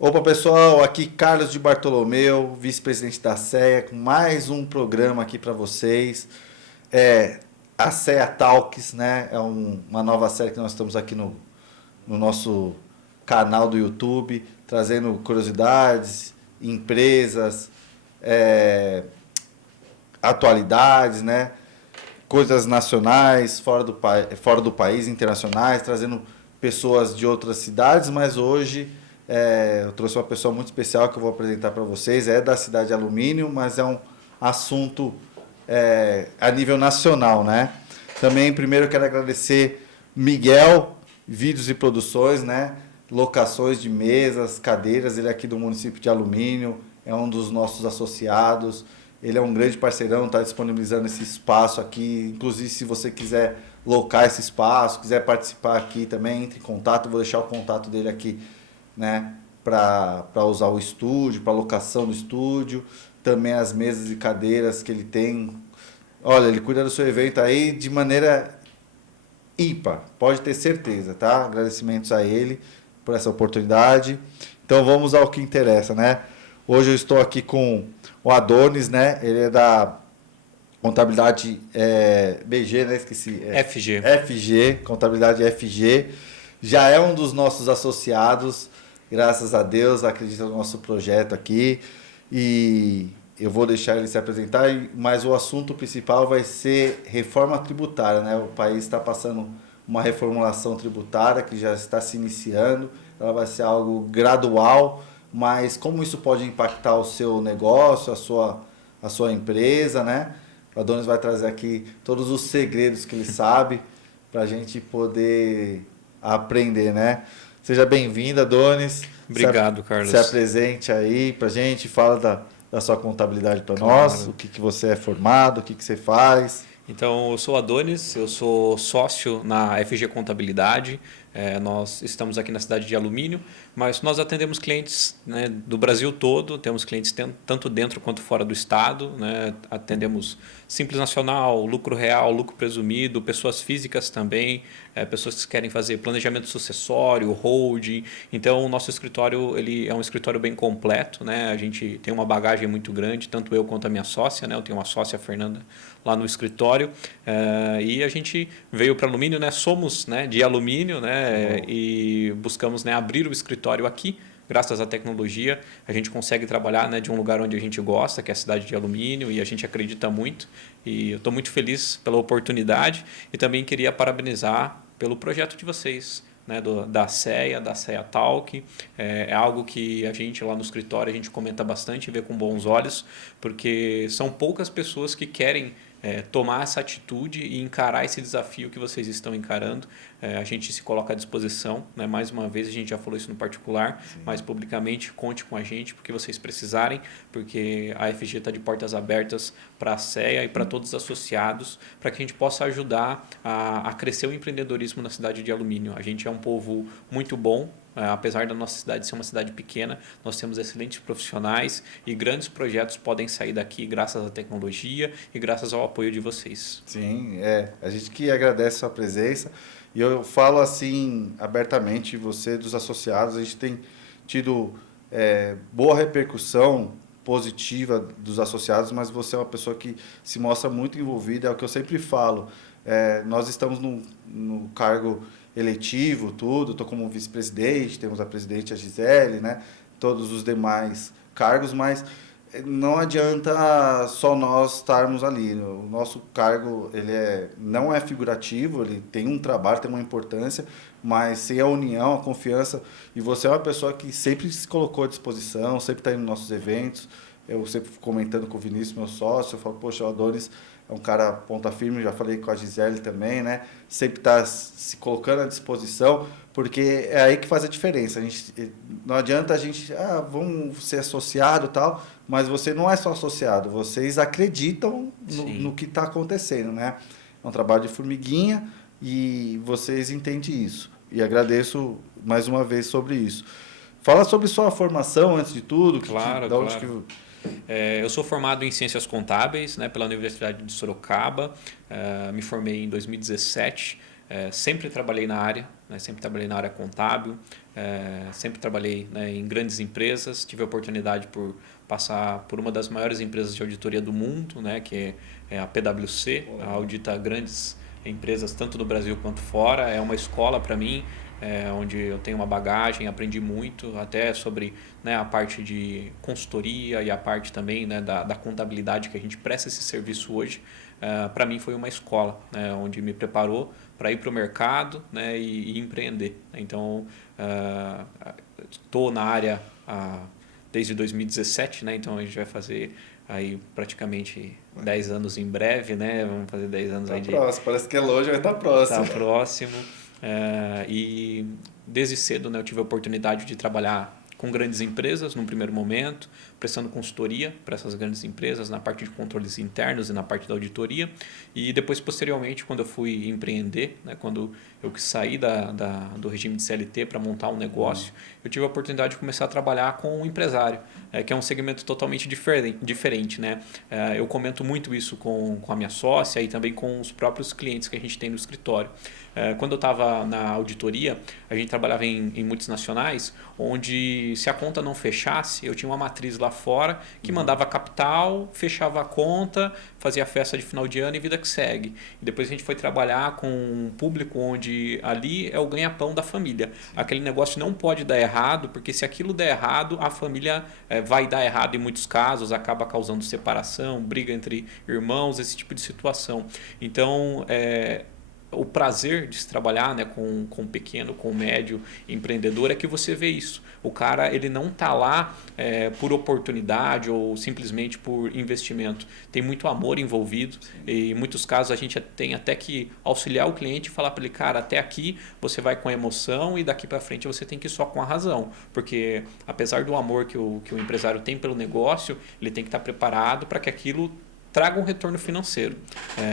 Opa, pessoal, aqui Carlos de Bartolomeu, vice-presidente da CEA, com mais um programa aqui para vocês. A CEA Talks, né? Uma nova série que nós estamos aqui no nosso canal do YouTube, trazendo curiosidades, empresas, atualidades, né? Coisas nacionais, fora do país, internacionais, trazendo pessoas de outras cidades, mas hoje eu trouxe uma pessoa muito especial que eu vou apresentar para vocês. É da cidade de Alumínio, mas é um assunto a nível nacional, né? Também, primeiro, eu quero agradecer Miguel, Vídeos e Produções, né? Locações de mesas, cadeiras. Ele é aqui do município de Alumínio, é um dos nossos associados. Ele é um grande parceirão, está disponibilizando esse espaço aqui. Inclusive, se você quiser locar esse espaço, quiser participar aqui também, entre em contato. Vou deixar o contato dele aqui, né, para usar o estúdio, para locação do estúdio. Também as mesas e cadeiras que ele tem. Olha, ele cuida do seu evento aí de maneira ímpar, pode ter certeza, tá? Agradecimentos a ele por essa oportunidade. Então vamos ao que interessa, né? Hoje eu estou aqui com o Adonis, né? Ele é da contabilidade BG, né? Esqueci. FG. FG, contabilidade FG. Já é um dos nossos associados, graças a Deus, acredita no nosso projeto aqui. E eu vou deixar ele se apresentar, mas o assunto principal vai ser reforma tributária, né? O país está passando uma reformulação tributária que já está se iniciando. Ela vai ser algo gradual, mas como isso pode impactar o seu negócio, a sua empresa, né? O Adonis vai trazer aqui todos os segredos que ele sabe para a gente poder aprender, né? Seja bem-vindo, Adonis. Obrigado, Carlos. Se apresente aí para a gente, fala da sua contabilidade para nós, o que você é formado, o que você faz. Então, eu sou Adonis, eu sou sócio na FG Contabilidade. Nós estamos aqui na cidade de Alumínio, mas nós atendemos clientes, né, do Brasil todo, temos clientes tanto dentro quanto fora do estado, né? Atendemos Simples Nacional, lucro real, lucro presumido, pessoas físicas também, pessoas que querem fazer planejamento sucessório, holding. Então, o nosso escritório ele é um escritório bem completo, né? A gente tem uma bagagem muito grande, tanto eu quanto a minha sócia, né? Eu tenho uma sócia, a Fernanda, lá no escritório, e a gente veio para alumínio, né? Somos, né, de alumínio, né? E buscamos, né, abrir o escritório aqui. Graças à tecnologia, a gente consegue trabalhar, né, de um lugar onde a gente gosta, que é a cidade de Alumínio, e a gente acredita muito. E eu estou muito feliz pela oportunidade e também queria parabenizar pelo projeto de vocês, né, da CEA Talk. É algo que a gente lá no escritório a gente comenta bastante e vê com bons olhos, porque são poucas pessoas que querem tomar essa atitude e encarar esse desafio que vocês estão encarando. A gente se coloca à disposição, né? Mais uma vez, a gente já falou isso no particular, sim, mas publicamente conte com a gente porque vocês precisarem, porque a FG está de portas abertas para a CEA e para todos os associados, para que a gente possa ajudar a crescer o empreendedorismo na cidade de Alumínio. A gente é um povo muito bom. Apesar da nossa cidade ser uma cidade pequena, nós temos excelentes profissionais e grandes projetos podem sair daqui graças à tecnologia e graças ao apoio de vocês. Sim, a gente que agradece a sua presença e eu falo assim abertamente, você dos associados, a gente tem tido boa repercussão positiva dos associados, mas você é uma pessoa que se mostra muito envolvida, é o que eu sempre falo. Nós estamos no cargo eletivo, tudo, estou como vice-presidente, temos a presidente, a Gisele, né? Todos os demais cargos, mas não adianta só nós estarmos ali. O nosso cargo não é figurativo, ele tem um trabalho, tem uma importância, mas sem a união, a confiança, e você é uma pessoa que sempre se colocou à disposição, sempre está indo nos nossos eventos. Eu sempre comentando com o Vinícius, meu sócio, eu falo, poxa, o Adonis é um cara ponta firme, já falei com a Gisele também, né? Sempre está se colocando à disposição, porque é aí que faz a diferença. Não adianta a gente, vamos ser associado e tal, mas você não é só associado, vocês acreditam no que está acontecendo, né? É um trabalho de formiguinha e vocês entendem isso. E agradeço mais uma vez sobre isso. Fala sobre sua formação antes de tudo. Claro, claro. Eu sou formado em Ciências Contábeis, né, pela Universidade de Sorocaba. Me formei em 2017. Sempre trabalhei na área, né? Sempre trabalhei na área contábil, sempre trabalhei, né, em grandes empresas, tive a oportunidade por passar por uma das maiores empresas de auditoria do mundo, né, que é a PwC, audita grandes empresas tanto no Brasil quanto fora. É uma escola para mim, onde eu tenho uma bagagem, aprendi muito, até sobre, né, a parte de consultoria e a parte também, né, da contabilidade que a gente presta esse serviço hoje. Para mim foi uma escola, né, onde me preparou para ir para o mercado, né, e empreender. Então, estou na área desde 2017, né, então a gente vai fazer aí praticamente 10 anos em breve, né? Vamos fazer 10 anos aí de... próximo, parece que é longe, mas tá próximo. Tá próximo. E desde cedo, né, eu tive a oportunidade de trabalhar com grandes empresas num primeiro momento, prestando consultoria para essas grandes empresas na parte de controles internos e na parte da auditoria. E depois, posteriormente, quando eu fui empreender, né, quando eu saí do regime de CLT para montar um negócio, eu tive a oportunidade de começar a trabalhar com um empresário, que é um segmento totalmente diferente, né? Eu comento muito isso com a minha sócia e também com os próprios clientes que a gente tem no escritório. Quando eu estava na auditoria, a gente trabalhava em multinacionais, onde se a conta não fechasse, eu tinha uma matriz lá fora que mandava capital, fechava a conta, fazia festa de final de ano e vida que segue. E depois a gente foi trabalhar com um público onde ali é o ganha-pão da família. Aquele negócio não pode dar errado, porque se aquilo der errado, a família vai dar errado em muitos casos, acaba causando separação, briga entre irmãos, esse tipo de situação. Então, o prazer de se trabalhar, né, com pequeno, com médio empreendedor é que você vê isso. O cara, ele não está lá por oportunidade ou simplesmente por investimento. Tem muito amor envolvido. E em muitos casos a gente tem até que auxiliar o cliente e falar para ele, cara, até aqui você vai com a emoção e daqui para frente você tem que ir só com a razão. Porque apesar do amor que o empresário tem pelo negócio, ele tem que estar preparado para que aquilo traga um retorno financeiro.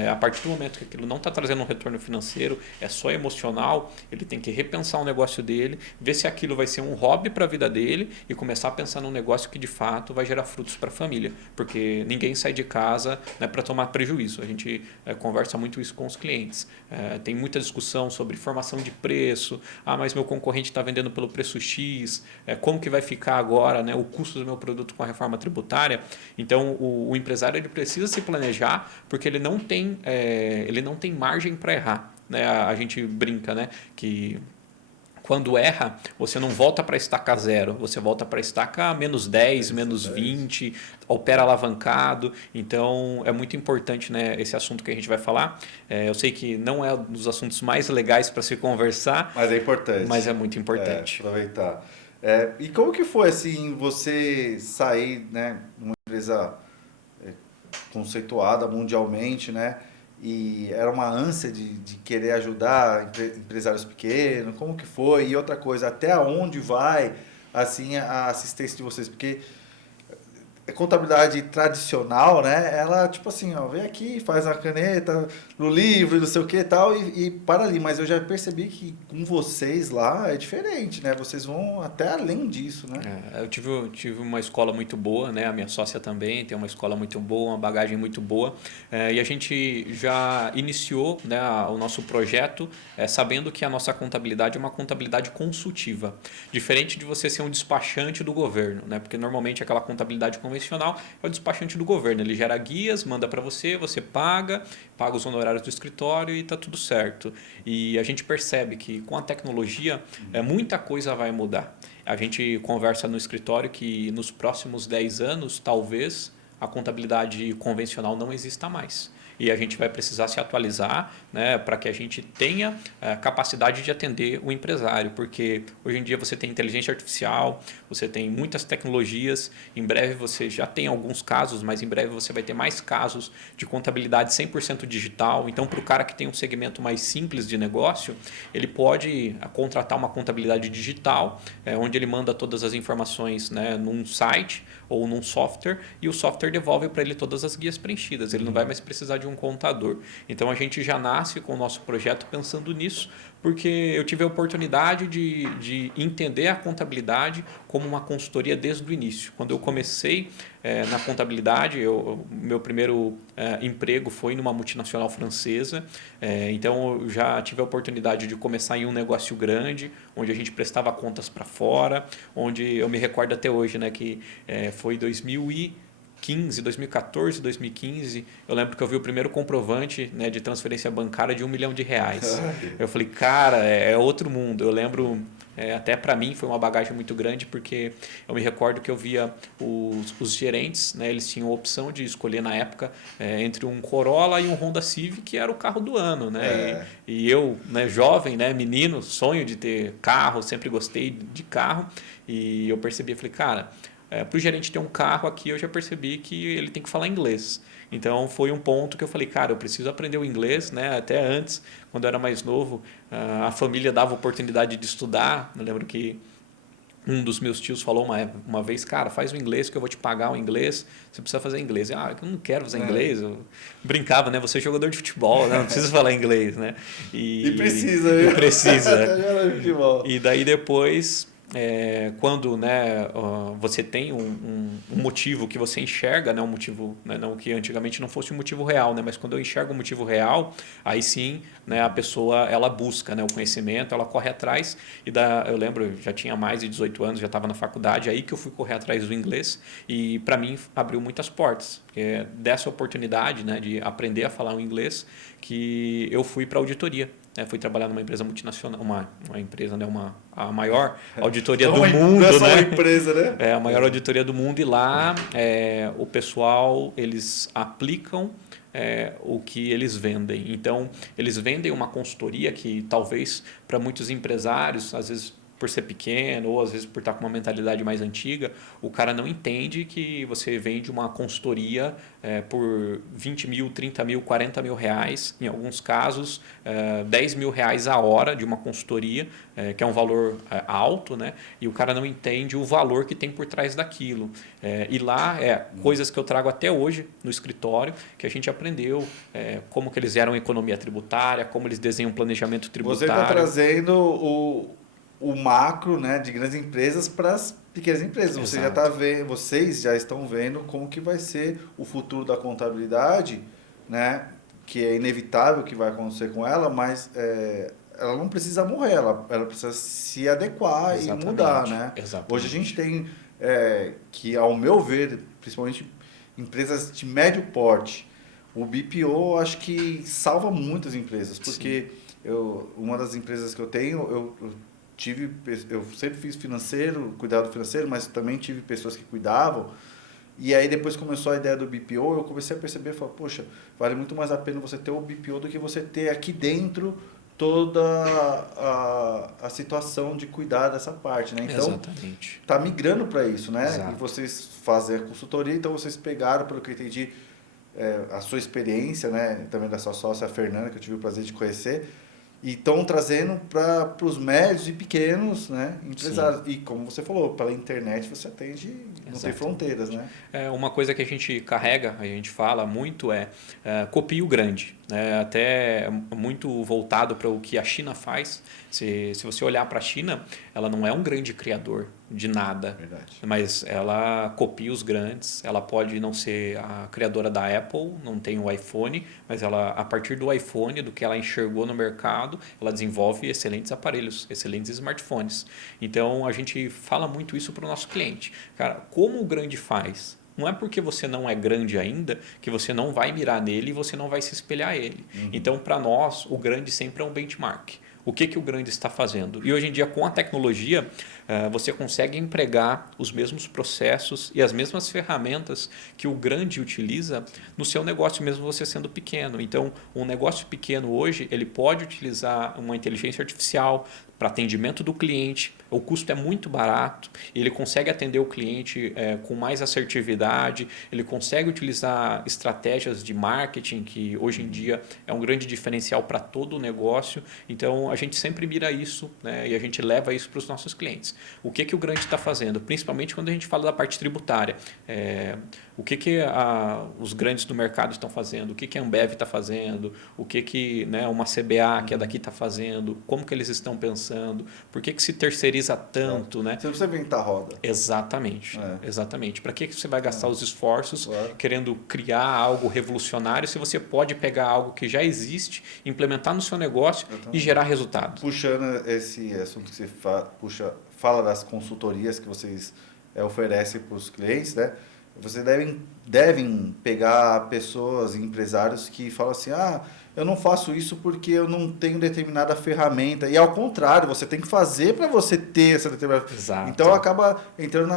A partir do momento que aquilo não está trazendo um retorno financeiro, é só emocional, ele tem que repensar o negócio dele, ver se aquilo vai ser um hobby para a vida dele e começar a pensar num negócio que de fato vai gerar frutos para a família. Porque ninguém sai de casa, né, para tomar prejuízo. A gente conversa muito isso com os clientes. Tem muita discussão sobre formação de preço. Mas meu concorrente está vendendo pelo preço X. Como que vai ficar agora, né, o custo do meu produto com a reforma tributária? Então, o empresário ele precisa se planejar, porque ele não tem margem para errar, né? A gente brinca, né, que quando erra, você não volta para a estaca zero, você volta para a estaca menos 10, menos 20, opera alavancado. Então, é muito importante, né, esse assunto que a gente vai falar. Eu sei que não é um dos assuntos mais legais para se conversar, mas é importante. Mas é muito importante. Aproveitar. E como que foi assim você sair, né, de uma empresa conceituada mundialmente, né? E era uma ânsia de querer ajudar empresários pequenos. Como que foi? E outra coisa, até onde vai assim a assistência de vocês? Porque a contabilidade tradicional, né? Ela, tipo assim, ó, vem aqui, faz a caneta no livro, não sei o que e tal, e para ali. Mas eu já percebi que com vocês lá é diferente, né? Vocês vão até além disso, né? Eu tive uma escola muito boa, né? A minha sócia também tem uma escola muito boa, uma bagagem muito boa. E a gente já iniciou, né, o nosso projeto sabendo que a nossa contabilidade é uma contabilidade consultiva. Diferente de você ser um despachante do governo, né? Porque normalmente aquela contabilidade convencional é o despachante do governo. Ele gera guias, manda para você, você paga os honorários do escritório e está tudo certo. E a gente percebe que com a tecnologia muita coisa vai mudar. A gente conversa no escritório que nos próximos 10 anos, talvez, a contabilidade convencional não exista mais. E a gente vai precisar se atualizar, né, para que a gente tenha capacidade de atender o empresário, porque hoje em dia você tem inteligência artificial, você tem muitas tecnologias, em breve você já tem alguns casos, mas em breve você vai ter mais casos de contabilidade 100% digital. Então, para o cara que tem um segmento mais simples de negócio, ele pode contratar uma contabilidade digital, onde ele manda todas as informações, né, num site ou num software, e o software devolve para ele todas as guias preenchidas. Ele não vai mais precisar de de um contador. Então a gente já nasce com o nosso projeto pensando nisso, porque eu tive a oportunidade de entender a contabilidade como uma consultoria desde o início. Quando eu comecei na contabilidade, meu primeiro emprego foi numa multinacional francesa, então eu já tive a oportunidade de começar em um negócio grande, onde a gente prestava contas para fora, onde eu me recordo até hoje, né, que foi 2014, 2015, eu lembro que eu vi o primeiro comprovante, né, de transferência bancária de R$1 milhão. Eu falei, cara, é outro mundo. Eu lembro, até para mim foi uma bagagem muito grande, porque eu me recordo que eu via os gerentes, né, eles tinham a opção de escolher na época entre um Corolla e um Honda Civic, que era o carro do ano. Né? E eu, né, jovem, né, menino, sonho de ter carro, sempre gostei de carro, e eu percebi, falei, cara, para o gerente ter um carro aqui, eu já percebi que ele tem que falar inglês. Então, foi um ponto que eu falei, cara, eu preciso aprender o inglês. Né? Até antes, quando eu era mais novo, a família dava oportunidade de estudar. Eu lembro que um dos meus tios falou uma vez, cara, faz o inglês que eu vou te pagar o inglês, você precisa fazer inglês. Eu não quero fazer inglês. Eu brincava, né? Você é jogador de futebol, né? Não precisa falar inglês. Né? E precisa, viu? E precisa. De futebol. E daí depois... quando, né, você tem um motivo que você enxerga, né, um motivo, né, não que antigamente não fosse um motivo real, né, mas quando eu enxergo um motivo real, aí sim, né, a pessoa ela busca, né, o conhecimento, ela corre atrás. Eu lembro, eu já tinha mais de 18 anos, já estava na faculdade, aí que eu fui correr atrás do inglês, e para mim abriu muitas portas, porque dessa oportunidade, né, de aprender a falar o inglês, que eu fui para a auditoria. Fui trabalhar numa empresa multinacional, uma empresa, né, a maior auditoria do mundo, não é só né? uma empresa, né? A maior auditoria do mundo, e lá o pessoal, eles aplicam o que eles vendem. Então, eles vendem uma consultoria que talvez para muitos empresários, às vezes por ser pequeno ou às vezes por estar com uma mentalidade mais antiga, o cara não entende que você vende uma consultoria por 20 mil, 30 mil, 40 mil reais, em alguns casos 10 mil reais a hora de uma consultoria, que é um valor alto, né? E o cara não entende o valor que tem por trás daquilo. E lá coisas que eu trago até hoje no escritório, que a gente aprendeu, como que eles geram economia tributária, como eles desenham planejamento tributário. Você está trazendo o macro, né, de grandes empresas para as pequenas empresas. Você já tá vendo, vocês já estão vendo como que vai ser o futuro da contabilidade, né, que é inevitável que vai acontecer com ela, mas ela não precisa morrer, ela precisa se adequar e mudar, né? Exatamente. Hoje a gente tem que, ao meu ver, principalmente empresas de médio porte, o BPO acho que salva muitas empresas, porque uma das empresas que eu tenho, eu sempre fiz cuidado financeiro, mas também tive pessoas que cuidavam. E aí depois começou a ideia do BPO, eu comecei a perceber, falei, poxa, vale muito mais a pena você ter o BPO do que você ter aqui dentro toda a situação de cuidar dessa parte, né? Então, tá migrando para isso, né? Exato. E vocês fazem a consultoria, então vocês pegaram, pelo que eu entendi, a sua experiência, né? Também da sua sócia, a Fernanda, que eu tive o prazer de conhecer, e estão trazendo para os médios e pequenos, né, empresários. Sim. E como você falou, pela internet você atende, não tem fronteiras, né? Uma coisa que a gente carrega, a gente fala muito copie o grande. Até muito voltado para o que a China faz. Se você olhar para a China, ela não é um grande criador de nada. Verdade. Mas ela copia os grandes. Ela pode não ser a criadora da Apple, não tem o iPhone, mas ela, a partir do iPhone, do que ela enxergou no mercado, ela desenvolve excelentes aparelhos, excelentes smartphones. Então, a gente fala muito isso para o nosso cliente. Cara, como o grande faz? Não é porque você não é grande ainda que você não vai mirar nele e você não vai se espelhar a ele. Uhum. Então, para nós, o grande sempre é um benchmark. O que o grande está fazendo? E hoje em dia, com a tecnologia, você consegue empregar os mesmos processos e as mesmas ferramentas que o grande utiliza no seu negócio, mesmo você sendo pequeno. Então, um negócio pequeno hoje, ele pode utilizar uma inteligência artificial para atendimento do cliente, o custo é muito barato, ele consegue atender o cliente com mais assertividade, ele consegue utilizar estratégias de marketing, que hoje em dia é um grande diferencial para todo o negócio. Então, a gente sempre mira isso, né, e a gente leva isso para os nossos clientes. O que o grande está fazendo? Principalmente quando a gente fala da parte tributária. O que os grandes do mercado estão fazendo? O que a Ambev está fazendo? O que né, uma CBA que é daqui está fazendo? Como que eles estão pensando? Por que se terceiriza tanto? Né? Você não precisa inventar a roda. Exatamente. Exatamente. Para que você vai gastar os esforços Claro. querendo criar algo revolucionário se você pode pegar algo que já existe, implementar no seu negócio e gerar resultado? Puxando esse assunto que você fala das consultorias que vocês oferecem para os clientes, né? Vocês devem pegar pessoas, empresários que falam assim, eu não faço isso porque eu não tenho determinada ferramenta. E ao contrário, você tem que fazer para você ter essa determinada. Exato. Então acaba entrando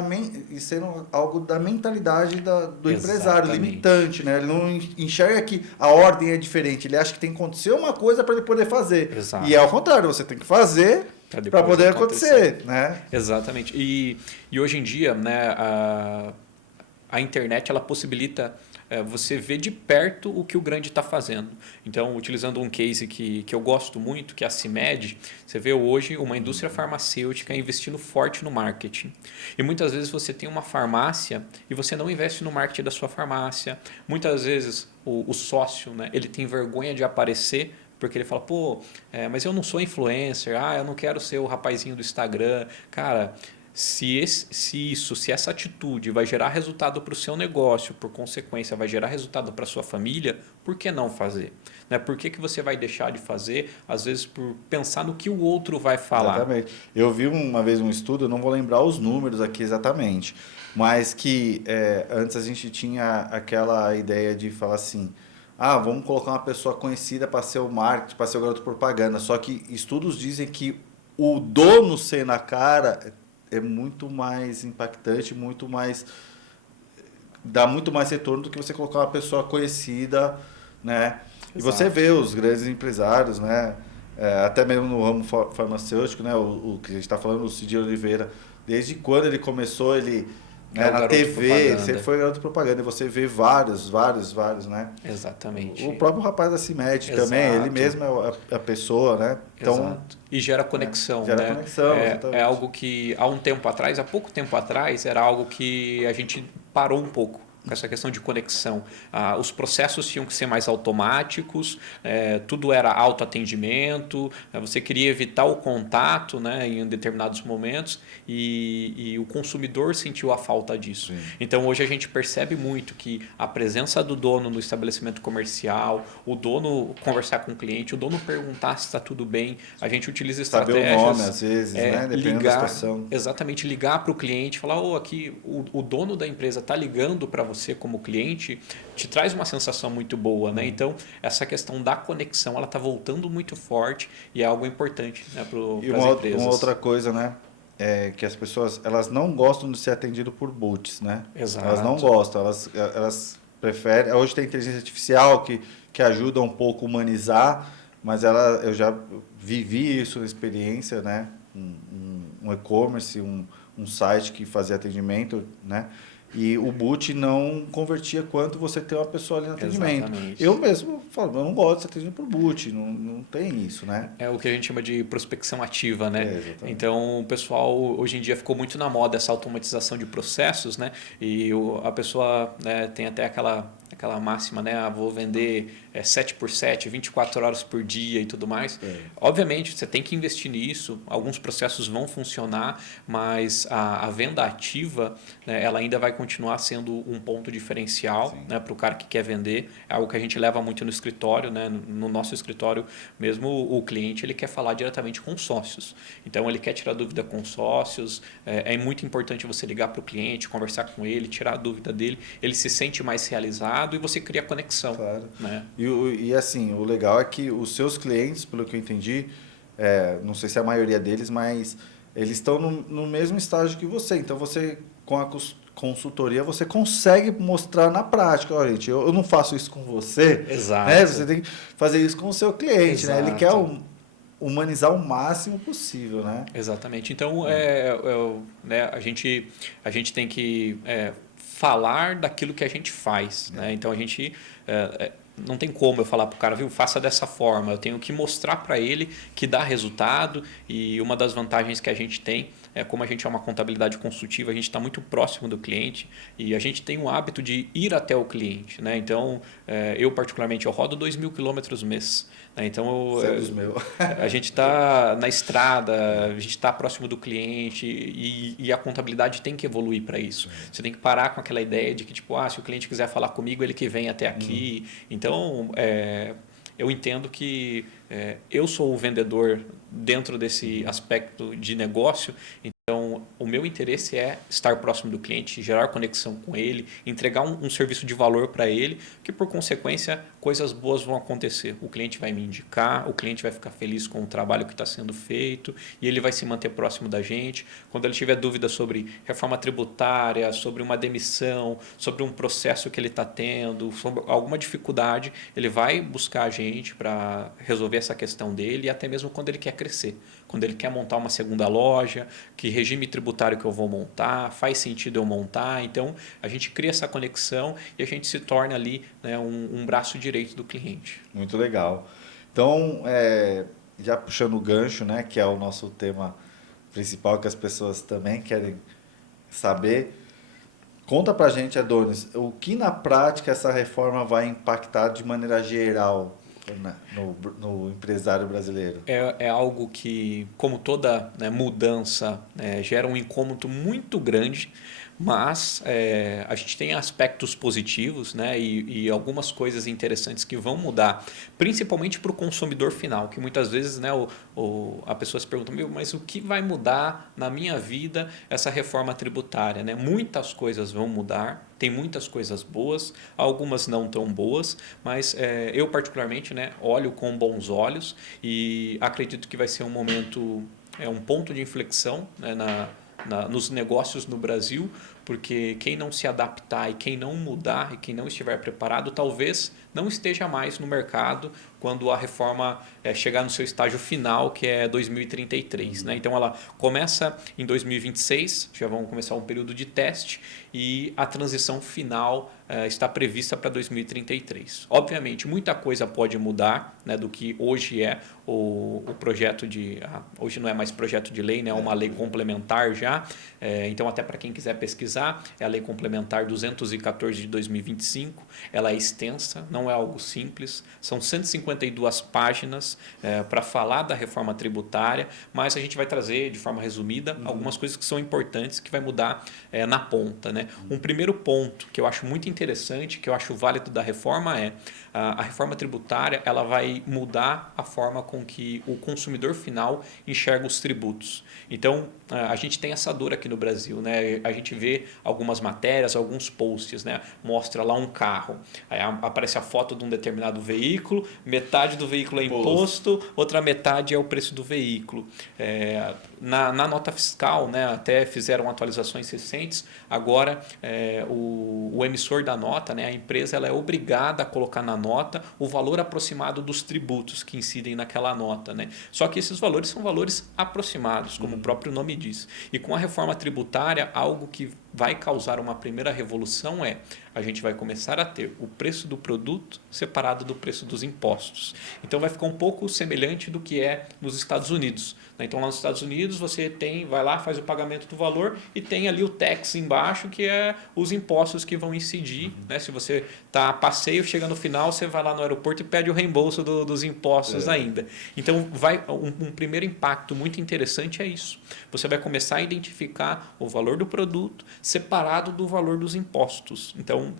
e sendo algo da mentalidade do empresário, limitante, né? Ele não enxerga que a ordem é diferente. Ele acha que tem que acontecer uma coisa para ele poder fazer. Exato. E é ao contrário, você tem que fazer para poder acontecer, né? Exatamente. E hoje em dia, né, a internet ela possibilita você ver de perto o que o grande está fazendo. Então, utilizando um case que eu gosto muito, que é a CIMED, você vê hoje uma indústria farmacêutica investindo forte no marketing. E muitas vezes você tem uma farmácia e você não investe no marketing da sua farmácia. Muitas vezes o sócio, né, ele tem vergonha de aparecer porque ele fala, mas eu não sou influencer, eu não quero ser o rapazinho do Instagram. Cara, se essa atitude vai gerar resultado para o seu negócio, por consequência vai gerar resultado para a sua família, por que não fazer? Né? Por que você vai deixar de fazer, às vezes por pensar no que o outro vai falar? Exatamente. Eu vi uma vez um estudo, eu não vou lembrar os números aqui exatamente, mas que antes a gente tinha aquela ideia de falar assim, vamos colocar uma pessoa conhecida para ser o marketing, para ser o garoto propaganda. Só que estudos dizem que o dono ser na cara é muito mais impactante, dá muito mais retorno do que você colocar uma pessoa conhecida, né? E você vê os grandes empresários, né? Até mesmo no ramo farmacêutico, né? O que a gente está falando, o Cid Oliveira, desde quando ele começou, ele na TV, sempre foi garoto propaganda. E você vê vários, né? Exatamente. O próprio rapaz da CIMED também, ele mesmo é a pessoa, né? Então, exato. E gera conexão. Gera né? conexão, é algo que há pouco tempo atrás, era algo que a gente parou um pouco com essa questão de conexão. Os processos tinham que ser mais automáticos, tudo era autoatendimento, você queria evitar o contato, né, em determinados momentos e o consumidor sentiu a falta disso. Sim. Então hoje a gente percebe muito que a presença do dono no estabelecimento comercial, o dono conversar com o cliente, o dono perguntar se está tudo bem, a gente utiliza estratégias... Saber o nome às vezes, né? Dependendo da situação. Exatamente, ligar para o cliente, falar, aqui o dono da empresa está ligando para você como cliente, te traz uma sensação muito boa, né? Então, essa questão da conexão, ela está voltando muito forte e é algo importante, né, para as empresas. Uma outra coisa, né? É que as pessoas, elas não gostam de ser atendido por bots, né? Exato. Elas não gostam, elas preferem... Hoje tem inteligência artificial que ajuda um pouco a humanizar, mas eu já vivi isso na experiência, né? Um e-commerce, um site que fazia atendimento, né? E o boot não convertia quanto você ter uma pessoa ali no atendimento. Exatamente. Eu mesmo falo, eu não gosto de ser atendido por boot, não tem isso, né? É o que a gente chama de prospecção ativa, né? Exatamente. Então, o pessoal hoje em dia ficou muito na moda essa automatização de processos, né? E a pessoa, né, tem até aquela máxima, né? Vou vender 7x7, 24 horas por dia e tudo mais. Obviamente, você tem que investir nisso, alguns processos vão funcionar, mas a venda ativa, né, ela ainda vai continuar sendo um ponto diferencial, né, para o cara que quer vender. É algo que a gente leva muito no escritório, né? No nosso escritório mesmo, o cliente ele quer falar diretamente com sócios. Então, ele quer tirar dúvida com sócios. É muito importante você ligar para o cliente, conversar com ele, tirar a dúvida dele. Ele se sente mais realizado e você cria conexão. Claro. Né? E assim, o legal é que os seus clientes, pelo que eu entendi, não sei se é a maioria deles, mas eles estão no mesmo estágio que você. Então, você, com a consultoria, você consegue mostrar na prática. Olha, gente, eu não faço isso com você. Exato. Né? Você tem que fazer isso com o seu cliente. Exato. Né? Ele quer humanizar o máximo possível. Né? Exatamente. Então, né, a gente tem que falar daquilo que a gente faz. Né? Então, a gente... não tem como eu falar para o cara, viu, faça dessa forma. Eu tenho que mostrar para ele que dá resultado e uma das vantagens que a gente tem como a gente é uma contabilidade consultiva, a gente está muito próximo do cliente e a gente tem o hábito de ir até o cliente, né? Então, eu particularmente, eu rodo 2.000 quilômetros mês. Né? Então, Você é dos meus. a gente está na estrada, a gente está próximo do cliente e a contabilidade tem que evoluir para isso. Você tem que parar com aquela ideia de que, tipo, se o cliente quiser falar comigo, ele que vem até aqui. Então, eu entendo que eu sou o vendedor dentro desse aspecto de negócio. Então, o meu interesse é estar próximo do cliente, gerar conexão com ele, entregar um serviço de valor para ele, que por consequência coisas boas vão acontecer. O cliente vai me indicar, o cliente vai ficar feliz com o trabalho que está sendo feito e ele vai se manter próximo da gente. Quando ele tiver dúvida sobre reforma tributária, sobre uma demissão, sobre um processo que ele está tendo, sobre alguma dificuldade, ele vai buscar a gente para resolver essa questão dele e até mesmo quando ele quer crescer. Quando ele quer montar uma segunda loja, que regime tributário que eu vou montar, faz sentido eu montar. Então, a gente cria essa conexão e a gente se torna ali, né, um braço direito do cliente. Muito legal. Então, já puxando o gancho, né, que é o nosso tema principal que as pessoas também querem saber, conta pra gente, Adonis, o que na prática essa reforma vai impactar de maneira geral no empresário brasileiro? É algo que, como toda, né, mudança, gera um incômodo muito grande, mas a gente tem aspectos positivos, né, e algumas coisas interessantes que vão mudar, principalmente para o consumidor final, que muitas vezes, né, a pessoa se pergunta, mas o que vai mudar na minha vida essa reforma tributária? Né? Muitas coisas vão mudar, tem muitas coisas boas, algumas não tão boas, mas eu particularmente, né, olho com bons olhos e acredito que vai ser um momento, um ponto de inflexão, né, nos negócios no Brasil, porque quem não se adaptar e quem não mudar e quem não estiver preparado, talvez não esteja mais no mercado quando a reforma chegar no seu estágio final, que é 2033. Né? Então, ela começa em 2026, já vamos começar um período de teste, e a transição final está prevista para 2033. Obviamente, muita coisa pode mudar, né, do que hoje é o projeto de... hoje não é mais projeto de lei, né, é uma lei complementar já. Então, até para quem quiser pesquisar, é a Lei Complementar 214 de 2025. Ela é extensa, não é algo simples. São 152 páginas para falar da reforma tributária, mas a gente vai trazer de forma resumida algumas coisas que são importantes, que vai mudar na ponta. Né? Um primeiro ponto que eu acho muito interessante, que eu acho válido da reforma é a reforma tributária, ela vai mudar a forma com que o consumidor final enxerga os tributos. Então, a gente tem essa dor aqui no Brasil, né? A gente vê algumas matérias, alguns posts, né? Mostra lá um carro, aí aparece a foto de um determinado veículo, metade do veículo é imposto, outra metade é o preço do veículo. Na nota fiscal, né? Até fizeram atualizações recentes, agora o emissor da nota, né? A empresa, ela é obrigada a colocar na nota o valor aproximado dos tributos que incidem naquela nota. Né? Só que esses valores são valores aproximados, como o próprio nome diz. E com a reforma tributária, algo que vai causar uma primeira revolução a gente vai começar a ter o preço do produto separado do preço dos impostos. Então vai ficar um pouco semelhante do que é nos Estados Unidos. Então lá nos Estados Unidos você vai lá, faz o pagamento do valor e tem ali o tax embaixo, que é os impostos que vão incidir. Né? Se você está a passeio, chega no final, você vai lá no aeroporto e pede o reembolso dos impostos ainda. Então um primeiro impacto muito interessante é isso. Você vai começar a identificar o valor do produto separado do valor dos impostos. Então,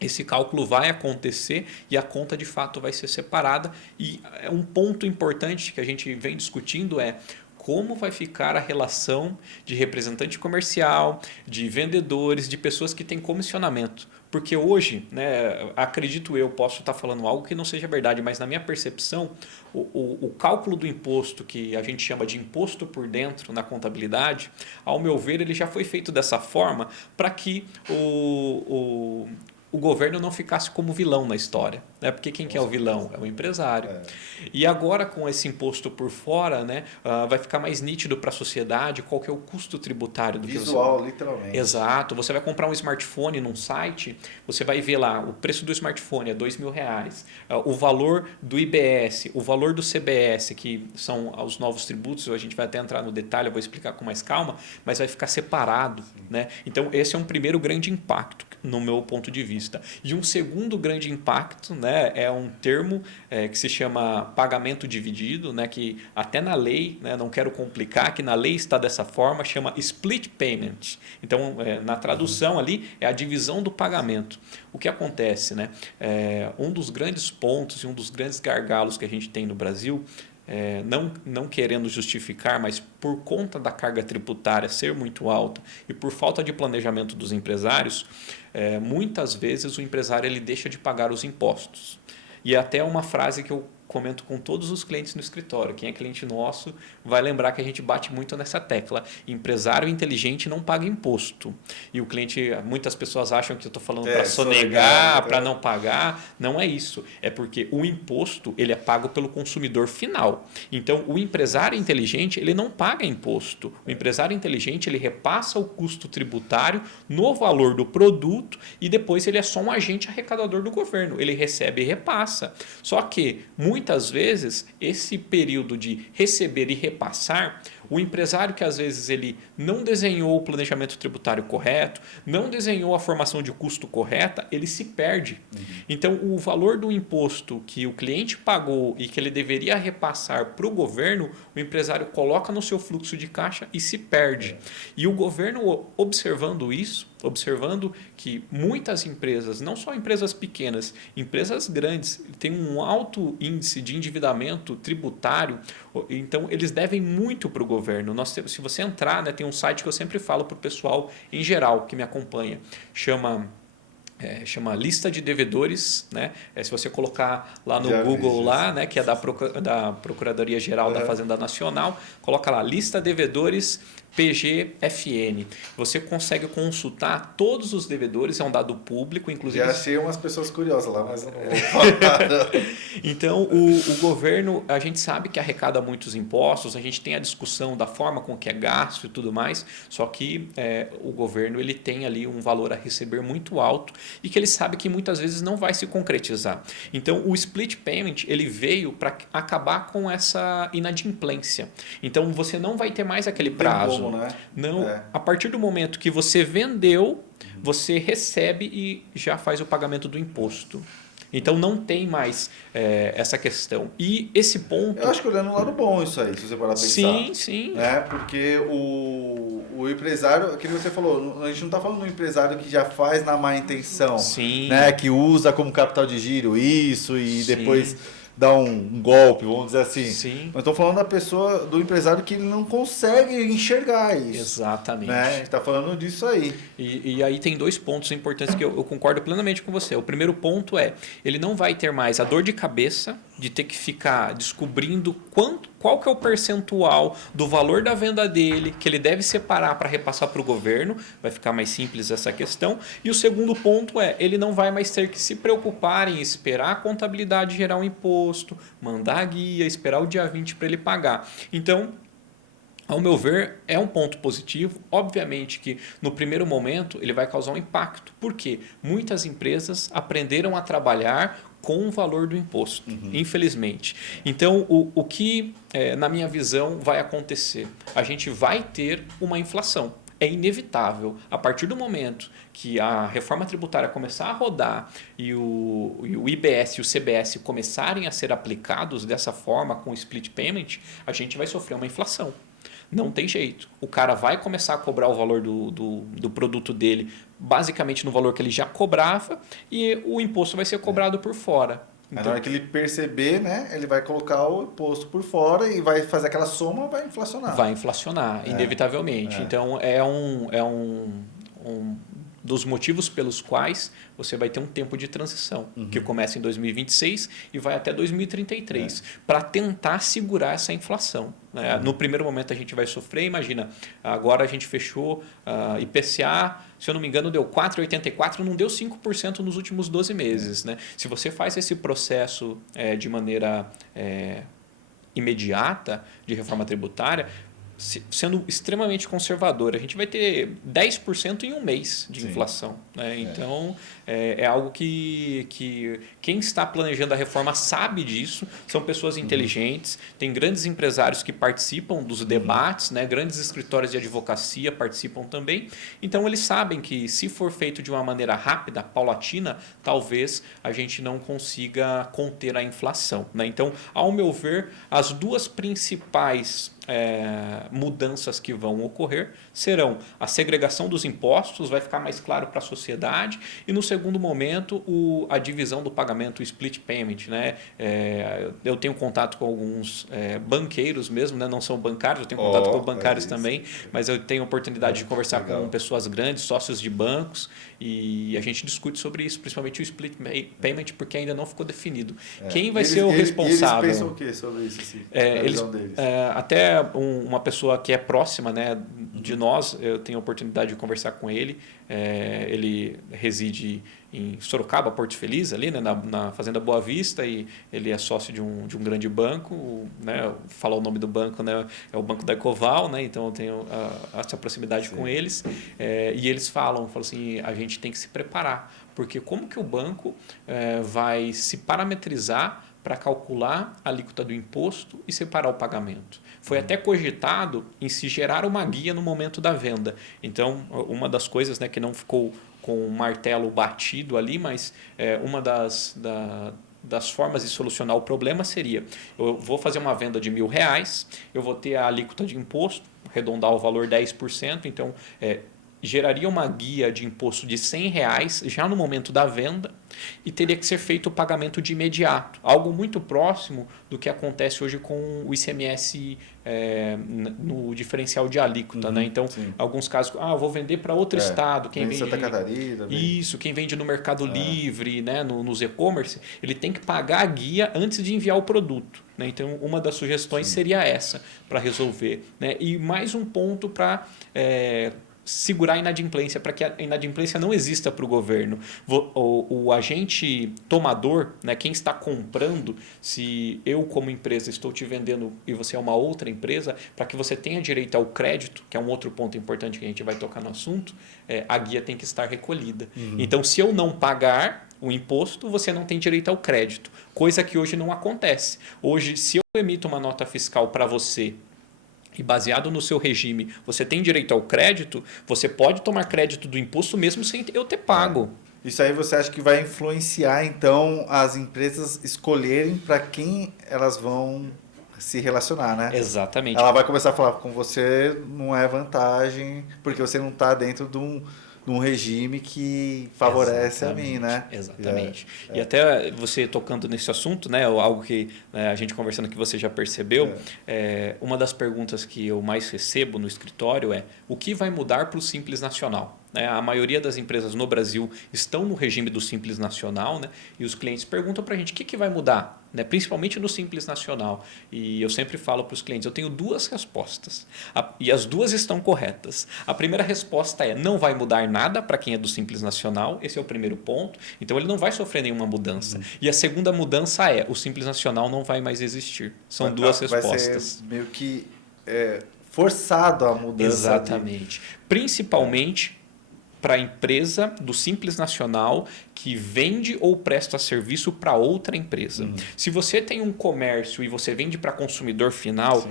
esse cálculo vai acontecer e a conta de fato vai ser separada. E um ponto importante que a gente vem discutindo é como vai ficar a relação de representante comercial, de vendedores, de pessoas que têm comissionamento. Porque hoje, né, acredito eu, posso estar falando algo que não seja verdade, mas na minha percepção, o cálculo do imposto, que a gente chama de imposto por dentro na contabilidade, ao meu ver, ele já foi feito dessa forma para que o governo não ficasse como vilão na história, né? Porque quem que é o vilão? É o empresário. E agora com esse imposto por fora, né, vai ficar mais nítido para a sociedade qual que é o custo tributário do visual, que você... literalmente. Exato. Você vai comprar um smartphone num site, você vai ver lá o preço do smartphone é R$2.000, o valor do IBS, o valor do CBS, que são os novos tributos, a gente vai até entrar no detalhe, eu vou explicar com mais calma, mas vai ficar separado, né? Então esse é um primeiro grande impacto no meu ponto de vista. E um segundo grande impacto, né, é um termo que se chama pagamento dividido, né, que até na lei, né, não quero complicar, que na lei está dessa forma, chama split payment. Então, na tradução ali, é a divisão do pagamento. O que acontece? Né? Um dos grandes pontos e um dos grandes gargalos que a gente tem no Brasil, não querendo justificar, mas por conta da carga tributária ser muito alta e por falta de planejamento dos empresários, muitas vezes o empresário ele deixa de pagar os impostos. E até uma frase que eu comento com todos os clientes no escritório. Quem é cliente nosso vai lembrar que a gente bate muito nessa tecla. Empresário inteligente não paga imposto. E o cliente, muitas pessoas acham que eu estou falando para sonegar, para não pagar. Não é isso. É porque o imposto ele é pago pelo consumidor final. Então, o empresário inteligente ele não paga imposto. O empresário inteligente ele repassa o custo tributário no valor do produto e depois ele é só um agente arrecadador do governo. Ele recebe e repassa. Só que, muitas vezes, esse período de receber e repassar, o empresário que às vezes ele não desenhou o planejamento tributário correto, não desenhou a formação de custo correta, ele se perde. Então, o valor do imposto que o cliente pagou e que ele deveria repassar para o governo, o empresário coloca no seu fluxo de caixa e se perde. E o governo, observando isso, observando que muitas empresas, não só empresas pequenas, empresas grandes, têm um alto índice de endividamento tributário, então eles devem muito para o governo. Se você entrar, né, tem um site que eu sempre falo para o pessoal em geral que me acompanha, chama lista de devedores, né? Se você colocar lá no Google, lá, né, que é da Procuradoria Geral da Fazenda Nacional, coloca lá, lista devedores PGFN. Você consegue consultar todos os devedores, é um dado público, inclusive... Já achei umas pessoas curiosas lá, mas eu não vou falar. Então, o governo, a gente sabe que arrecada muitos impostos, a gente tem a discussão da forma com que é gasto e tudo mais, só que o governo ele tem ali um valor a receber muito alto e que ele sabe que muitas vezes não vai se concretizar. Então, o split payment ele veio para acabar com essa inadimplência. Então, você não vai ter mais aquele prazo. Como, né? Não, a partir do momento que você vendeu, você recebe e já faz o pagamento do imposto. Então não tem mais essa questão. E esse ponto... Eu acho que olhando o lado bom isso aí, se você parar pra pensar. Sim, sim. Porque o empresário, aquilo que você falou, a gente não está falando do empresário que já faz na má intenção. Sim. Né? Que usa como capital de giro isso e depois dá um golpe, vamos dizer assim. Sim. Nós estamos falando da pessoa, do empresário que ele não consegue enxergar isso. Exatamente. Né? A gente está falando disso aí. E aí tem dois pontos importantes que eu concordo plenamente com você. O primeiro ponto é, ele não vai ter mais a dor de cabeça de ter que ficar descobrindo qual que é o percentual do valor da venda dele que ele deve separar para repassar para o governo. Vai ficar mais simples essa questão. E o segundo ponto é, ele não vai mais ter que se preocupar em esperar a contabilidade gerar um imposto, mandar a guia, esperar o dia 20 para ele pagar. Então, ao meu ver, é um ponto positivo. Obviamente que no primeiro momento ele vai causar um impacto. Por quê? Muitas empresas aprenderam a trabalhar com o valor do imposto, infelizmente. Então, o que, na minha visão, vai acontecer? A gente vai ter uma inflação. É inevitável. A partir do momento que a reforma tributária começar a rodar e o IBS e o CBS começarem a ser aplicados dessa forma, com split payment, a gente vai sofrer uma inflação. Não tem jeito. O cara vai começar a cobrar o valor do produto dele basicamente no valor que ele já cobrava e o imposto vai ser cobrado por fora. Então, na hora que ele perceber, né, ele vai colocar o imposto por fora e vai fazer aquela soma, vai inflacionar. Vai inflacionar, inevitavelmente. Então, é um dos motivos pelos quais você vai ter um tempo de transição, que começa em 2026 e vai até 2033, para tentar segurar essa inflação. No primeiro momento a gente vai sofrer, imagina, agora a gente fechou IPCA se eu não me engano, deu 4,84%, não deu 5% nos últimos 12 meses. Né? Se você faz esse processo de maneira imediata de reforma tributária, sendo extremamente conservador, a gente vai ter 10% em um mês de inflação. Né? Então, é algo que quem está planejando a reforma sabe disso, são pessoas inteligentes, tem grandes empresários que participam dos debates, né? Grandes escritórios de advocacia participam também, então eles sabem que se for feito de uma maneira rápida, paulatina, talvez a gente não consiga conter a inflação. Né? Então, ao meu ver, as duas principais mudanças que vão ocorrer serão a segregação dos impostos, vai ficar mais claro para a sociedade, e no segundo momento a divisão do pagamento, o split payment. Né? Eu tenho contato com alguns banqueiros mesmo, né? Não são bancários, eu tenho contato com bancários também, mas eu tenho a oportunidade de conversar com pessoas grandes, sócios de bancos, e a gente discute sobre isso, principalmente o split payment, porque ainda não ficou definido. Quem vai ser o responsável? Eles pensam o que sobre isso? Assim, até uma pessoa que é próxima, né, de nós, eu tenho a oportunidade de conversar com ele. Ele reside em Sorocaba, Porto Feliz, ali, né, na Fazenda Boa Vista, e ele é sócio de um grande banco. Né, falar o nome do banco, né, é o Banco da Ecoval, né, então eu tenho essa proximidade com eles. E eles falam assim, a gente tem que se preparar, porque como que o banco vai se parametrizar para calcular a alíquota do imposto e separar o pagamento. Foi até cogitado em se gerar uma guia no momento da venda. Então, uma das coisas, né, que não ficou com o martelo batido ali, mas uma das formas de solucionar o problema seria: eu vou fazer uma venda de R$1.000, eu vou ter a alíquota de imposto, arredondar o valor 10%, então geraria uma guia de imposto de R$100 já no momento da venda, e teria que ser feito o pagamento de imediato. Algo muito próximo do que acontece hoje com o ICMS no diferencial de alíquota. Né? Então, alguns casos, eu vou vender para outro estado. Quem vende Santa Catarina. Isso, quem vende no Mercado Livre, né? nos e-commerce, ele tem que pagar a guia antes de enviar o produto. Né? Então, uma das sugestões seria essa, para resolver. Né? E mais um ponto para segurar a inadimplência, para que a inadimplência não exista para o governo. O agente tomador, né, quem está comprando, se eu como empresa estou te vendendo e você é uma outra empresa, para que você tenha direito ao crédito, que é um outro ponto importante que a gente vai tocar no assunto, a guia tem que estar recolhida. Então, se eu não pagar o imposto, você não tem direito ao crédito, coisa que hoje não acontece. Hoje, se eu emito uma nota fiscal para você, e baseado no seu regime, você tem direito ao crédito, você pode tomar crédito do imposto mesmo sem eu ter pago. Isso aí você acha que vai influenciar, então, as empresas escolherem para quem elas vão se relacionar, né? Exatamente. Ela vai começar a falar, com você não é vantagem, porque você não está dentro de um regime que favorece a mim, né? Exatamente. E até você tocando nesse assunto, né, algo que a gente conversando que você já percebeu, uma das perguntas que eu mais recebo no escritório é: o que vai mudar para o Simples Nacional? A maioria das empresas no Brasil estão no regime do Simples Nacional, né? E os clientes perguntam para a gente o que vai mudar, né? Principalmente no Simples Nacional. E eu sempre falo para os clientes, eu tenho duas respostas, e as duas estão corretas. A primeira resposta é: não vai mudar nada para quem é do Simples Nacional, esse é o primeiro ponto, então ele não vai sofrer nenhuma mudança. E a segunda mudança é: o Simples Nacional não vai mais existir. São duas respostas. Vai ser meio que forçado a mudança. Exatamente. Principalmente para a empresa do Simples Nacional que vende ou presta serviço para outra empresa. Se você tem um comércio e você vende para consumidor final,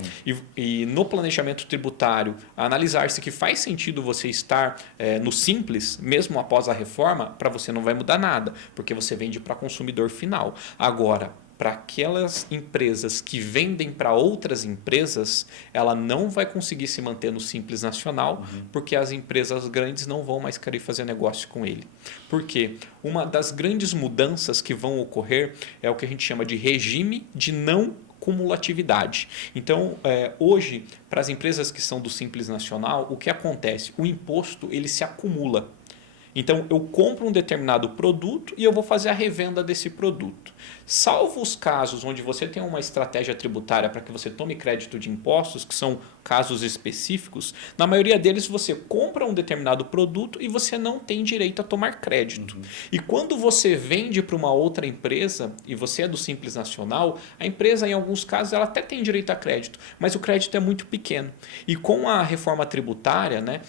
e no planejamento tributário analisar-se que faz sentido você estar no Simples, mesmo após a reforma, para você não vai mudar nada, porque você vende para consumidor final. Agora, para aquelas empresas que vendem para outras empresas, ela não vai conseguir se manter no Simples Nacional, porque as empresas grandes não vão mais querer fazer negócio com ele. Por quê? Uma das grandes mudanças que vão ocorrer é o que a gente chama de regime de não cumulatividade. Então, hoje, para as empresas que são do Simples Nacional, o que acontece? O imposto ele se acumula. Então, eu compro um determinado produto e eu vou fazer a revenda desse produto. Salvo os casos onde você tem uma estratégia tributária para que você tome crédito de impostos, que são casos específicos, na maioria deles você compra um determinado produto e você não tem direito a tomar crédito. E quando você vende para uma outra empresa e você é do Simples Nacional, a empresa, em alguns casos, ela até tem direito a crédito, mas o crédito é muito pequeno. E com a reforma tributária, né,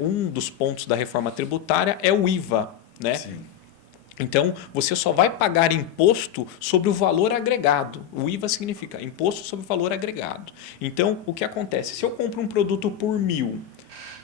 um dos pontos da reforma tributária é o IVA, né? Sim. Então, você só vai pagar imposto sobre o valor agregado. O IVA significa imposto sobre o valor agregado. Então, o que acontece? Se eu compro um produto por 1.000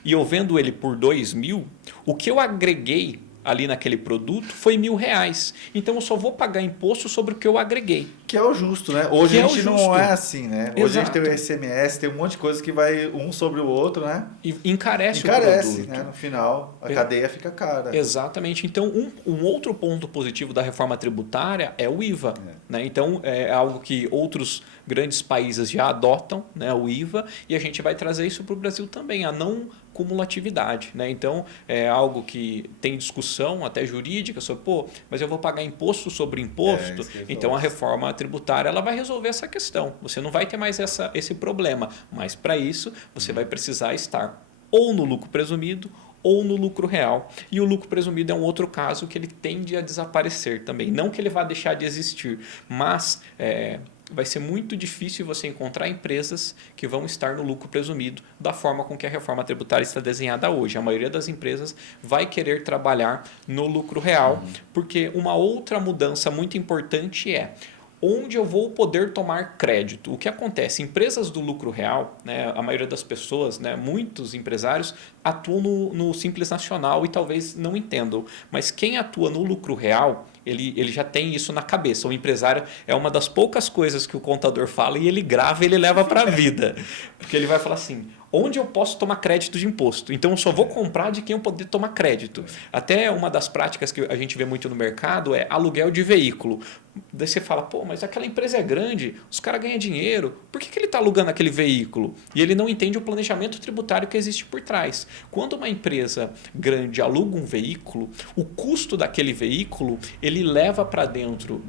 e eu vendo ele por 2.000, o que eu agreguei ali naquele produto foi R$1.000. Então, eu só vou pagar imposto sobre o que eu agreguei. Que é o justo, né? Hoje Que a gente não é assim, né? Hoje a gente Exato. tem o ICMS, tem um monte de coisa que vai um sobre o outro, né? E encarece o Encarece, produto. né? No final, a cadeia fica cara. Exatamente. Então, um outro ponto positivo da reforma tributária é o IVA. Né? Então, é algo que outros grandes países já adotam, né? O IVA, e a gente vai trazer isso para o Brasil também, a não cumulatividade. Né? Então, é algo que tem discussão até jurídica sobre, mas eu vou pagar imposto sobre imposto. Então, a reforma tributária ela vai resolver essa questão. Você não vai ter mais esse problema, mas para isso você vai precisar estar ou no lucro presumido ou no lucro real. E o lucro presumido é um outro caso que ele tende a desaparecer também. Não que ele vá deixar de existir, mas vai ser muito difícil você encontrar empresas que vão estar no lucro presumido da forma com que a reforma tributária está desenhada hoje. A maioria das empresas vai querer trabalhar no lucro real, porque uma outra mudança muito importante é onde eu vou poder tomar crédito. O que acontece? Empresas do lucro real, né, a maioria das pessoas, né, muitos empresários atuam no Simples Nacional e talvez não entendam. Mas quem atua no lucro real, ele já tem isso na cabeça. O empresário é uma das poucas coisas que o contador fala e ele grava e ele leva para a vida. Porque ele vai falar assim, onde eu posso tomar crédito de imposto? Então, eu só vou comprar de quem eu poder tomar crédito. Até uma das práticas que a gente vê muito no mercado é aluguel de veículo. Daí você fala, mas aquela empresa é grande, os caras ganham dinheiro, por que ele está alugando aquele veículo? E ele não entende o planejamento tributário que existe por trás. Quando uma empresa grande aluga um veículo, o custo daquele veículo, ele leva para dentro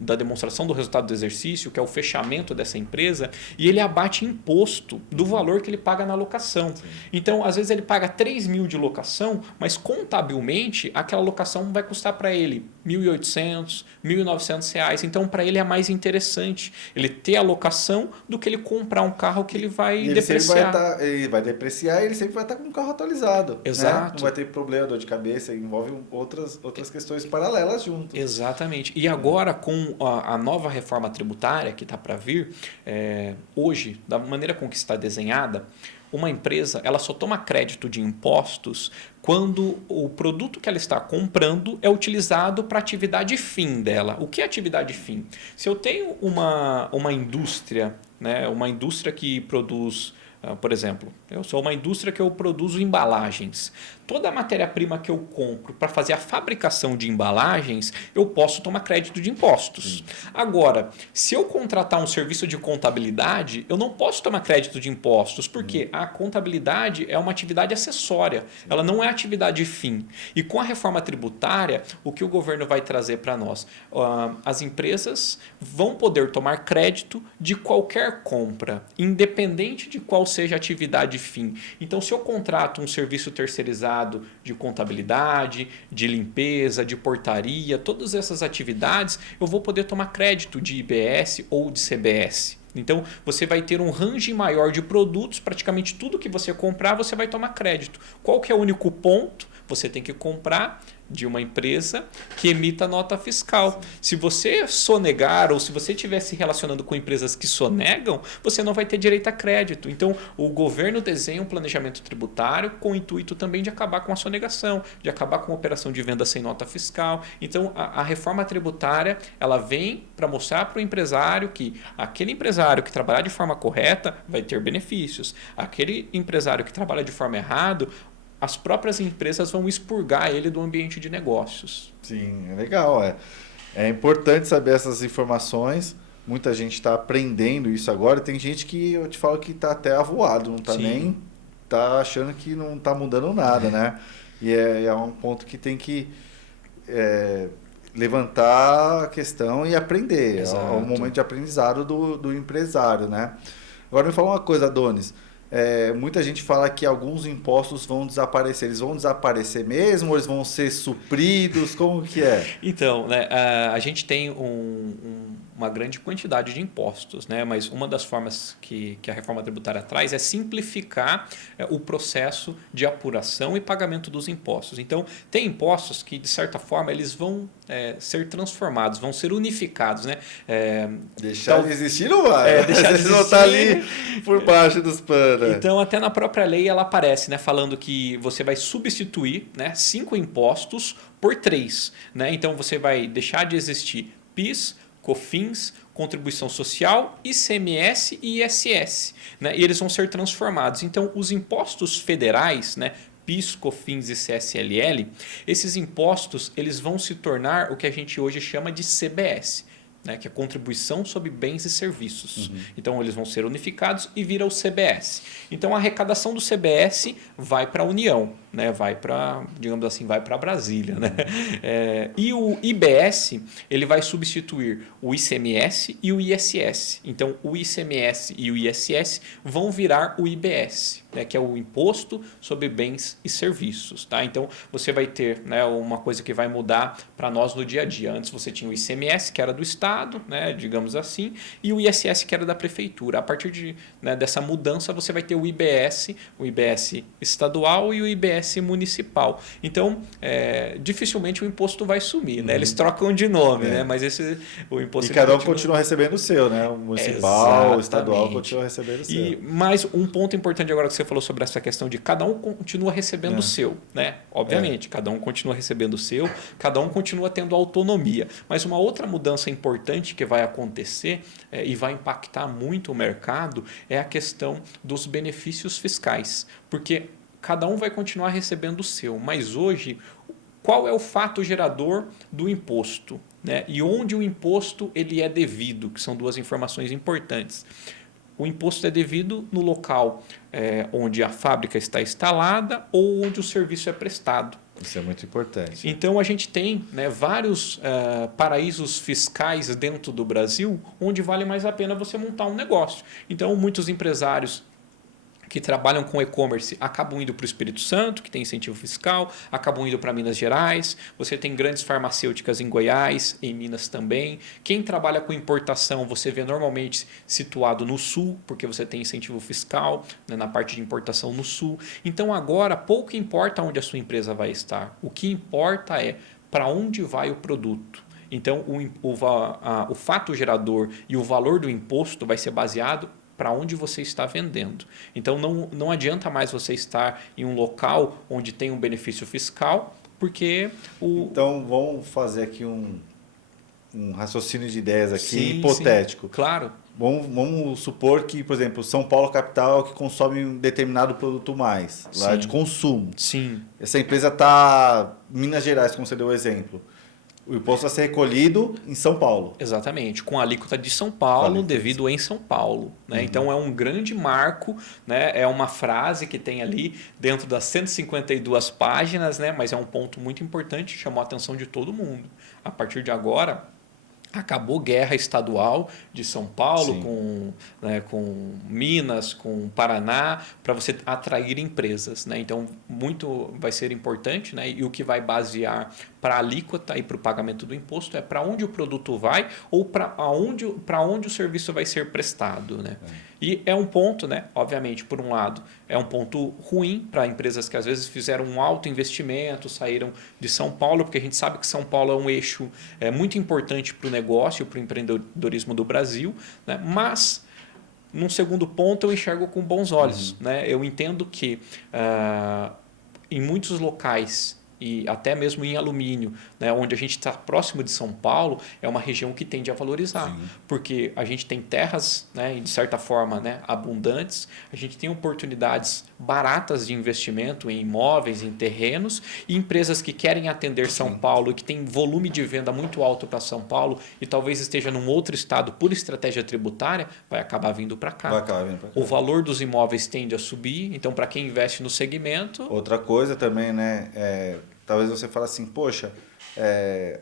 da demonstração do resultado do exercício, que é o fechamento dessa empresa, e ele abate imposto do valor que ele paga na locação. Sim. Então, às vezes ele paga 3.000 de locação, mas contabilmente aquela locação vai custar para ele R$1.800, R$1.900. Então, para ele é mais interessante ele ter a locação do que ele comprar um carro que ele vai depreciar. Ele vai depreciar e ele sempre vai estar com o carro atualizado. Exato. Né? Não vai ter problema, dor de cabeça, envolve outras questões paralelas junto. Exatamente. E agora, com a nova reforma tributária que está para vir, hoje, da maneira com que está desenhada, uma empresa ela só toma crédito de impostos quando o produto que ela está comprando é utilizado para a atividade fim dela. O que é atividade fim? Se eu tenho uma indústria, né, uma indústria que produz, por exemplo, eu sou uma indústria que eu produzo embalagens. Toda a matéria-prima que eu compro para fazer a fabricação de embalagens, eu posso tomar crédito de impostos. Agora, se eu contratar um serviço de contabilidade, eu não posso tomar crédito de impostos, porque a contabilidade é uma atividade acessória, ela não é atividade fim. E com a reforma tributária, o que o governo vai trazer para nós? As empresas vão poder tomar crédito de qualquer compra, independente de qual seja a atividade fim. Então, se eu contrato um serviço terceirizado de contabilidade, de limpeza, de portaria, todas essas atividades, eu vou poder tomar crédito de IBS ou de CBS. Então, você vai ter um range maior de produtos, praticamente tudo que você comprar, você vai tomar crédito. Qual que é o único ponto? Você tem que comprar de uma empresa que emita nota fiscal. Se você sonegar ou se você estiver se relacionando com empresas que sonegam, você não vai ter direito a crédito. Então, o governo desenha um planejamento tributário com o intuito também de acabar com a sonegação, de acabar com a operação de venda sem nota fiscal. Então, a reforma tributária ela vem para mostrar para o empresário que aquele empresário que trabalhar de forma correta vai ter benefícios. Aquele empresário que trabalha de forma errada, as próprias empresas vão expurgar ele do ambiente de negócios. Sim, é legal. É importante saber essas informações. Muita gente está aprendendo isso agora. Tem gente que eu te falo que está até avoado, não está nem... Está achando que não está mudando nada, né? E é um ponto que tem que levantar a questão e aprender. Exato. É um momento de aprendizado do empresário, né? Agora me fala uma coisa, Adonis. Muita gente fala que alguns impostos vão desaparecer. Eles vão desaparecer mesmo ou eles vão ser supridos? Como que é? Então, né, a gente tem uma grande quantidade de impostos, né? Mas uma das formas que a reforma tributária traz é simplificar o processo de apuração e pagamento dos impostos. Então, tem impostos que, de certa forma, eles vão ser transformados, vão ser unificados, né? Deixar de existir não vai. Deixar de existir. Não está ali por baixo dos panos. Então, até na própria lei ela aparece, né, falando que você vai substituir, né, 5 impostos por 3. Né? Então, você vai deixar de existir PIS, COFINS, contribuição social, ICMS e ISS. Né? E eles vão ser transformados. Então, os impostos federais, né, PIS, COFINS e CSLL, esses impostos eles vão se tornar o que a gente hoje chama de CBS. Né, que é Contribuição sobre Bens e Serviços. Uhum. Então, eles vão ser unificados e vira o CBS. Então, a arrecadação do CBS vai para a União, né, vai para, digamos assim, vai para Brasília. Né? E o IBS ele vai substituir o ICMS e o ISS. Então, o ICMS e o ISS vão virar o IBS, né, que é o Imposto sobre Bens e Serviços. Tá? Então, você vai ter, né, uma coisa que vai mudar para nós no dia a dia. Antes você tinha o ICMS, que era do Estado, né, digamos assim, e o ISS, que era da Prefeitura. A partir dessa mudança, você vai ter o IBS estadual e o IBS municipal. Então, dificilmente o imposto vai sumir. Né? Eles trocam de nome, né? Mas o imposto... E cada um continua recebendo o seu, né? O municipal, o estadual continua recebendo o seu. Mas um ponto importante agora que você falou sobre essa questão de cada um continua recebendo o seu. Né? Obviamente, cada um continua recebendo o seu, cada um continua tendo autonomia. Mas uma outra mudança importante que vai acontecer e vai impactar muito o mercado é a questão dos benefícios fiscais. Porque cada um vai continuar recebendo o seu, mas hoje, qual é o fato gerador do imposto? Né? E onde o imposto ele é devido, que são duas informações importantes. O imposto é devido no local onde a fábrica está instalada ou onde o serviço é prestado. Isso é muito importante. Então, a gente tem, né, vários paraísos fiscais dentro do Brasil onde vale mais a pena você montar um negócio. Então, muitos empresários que trabalham com e-commerce acabam indo para o Espírito Santo, que tem incentivo fiscal, acabam indo para Minas Gerais. Você tem grandes farmacêuticas em Goiás, em Minas também. Quem trabalha com importação, você vê normalmente situado no Sul, porque você tem incentivo fiscal, né, na parte de importação no Sul. Então, agora, pouco importa onde a sua empresa vai estar. O que importa é para onde vai o produto. Então, o fato gerador e o valor do imposto vai ser baseado para onde você está vendendo. Então, não adianta mais você estar em um local onde tem um benefício fiscal, porque Então, vamos fazer aqui um raciocínio de ideias aqui, sim, hipotético. Sim, claro. Vamos supor que, por exemplo, São Paulo capital que consome um determinado produto mais, lá de consumo. Sim. Essa empresa está em Minas Gerais, como você deu o exemplo. O imposto vai ser recolhido em São Paulo. Exatamente, com a alíquota de São Paulo, devido em São Paulo. Né? Uhum. Então, é um grande marco, né? É uma frase que tem ali dentro das 152 páginas, né? Mas é um ponto muito importante, chamou a atenção de todo mundo. A partir de agora, acabou guerra estadual de São Paulo com Minas, com Paraná, para você atrair empresas. Né? Então, muito vai ser importante, né? E o que vai basear para a alíquota e para o pagamento do imposto é para onde o produto vai ou para onde o serviço vai ser prestado. Né? E é um ponto, né? Obviamente, por um lado, é um ponto ruim para empresas que às vezes fizeram um alto investimento, saíram de São Paulo, porque a gente sabe que São Paulo é um eixo muito importante para o negócio, para o empreendedorismo do Brasil, né? Mas, num segundo ponto, eu enxergo com bons olhos. Né? Eu entendo que em muitos locais e até mesmo em alumínio, né, onde a gente está próximo de São Paulo, é uma região que tende a valorizar, Sim. porque a gente tem terras, né, de certa forma, né, abundantes, a gente tem oportunidades baratas de investimento em imóveis, em terrenos, e empresas que querem atender São Sim. Paulo e que tem volume de venda muito alto para São Paulo e talvez esteja num outro estado por estratégia tributária, vai acabar vindo para Vai cá. acabar vindo para O cá. valor dos imóveis tende a subir, então para quem investe no segmento, Outra coisa também, né? Talvez você fale assim, poxa,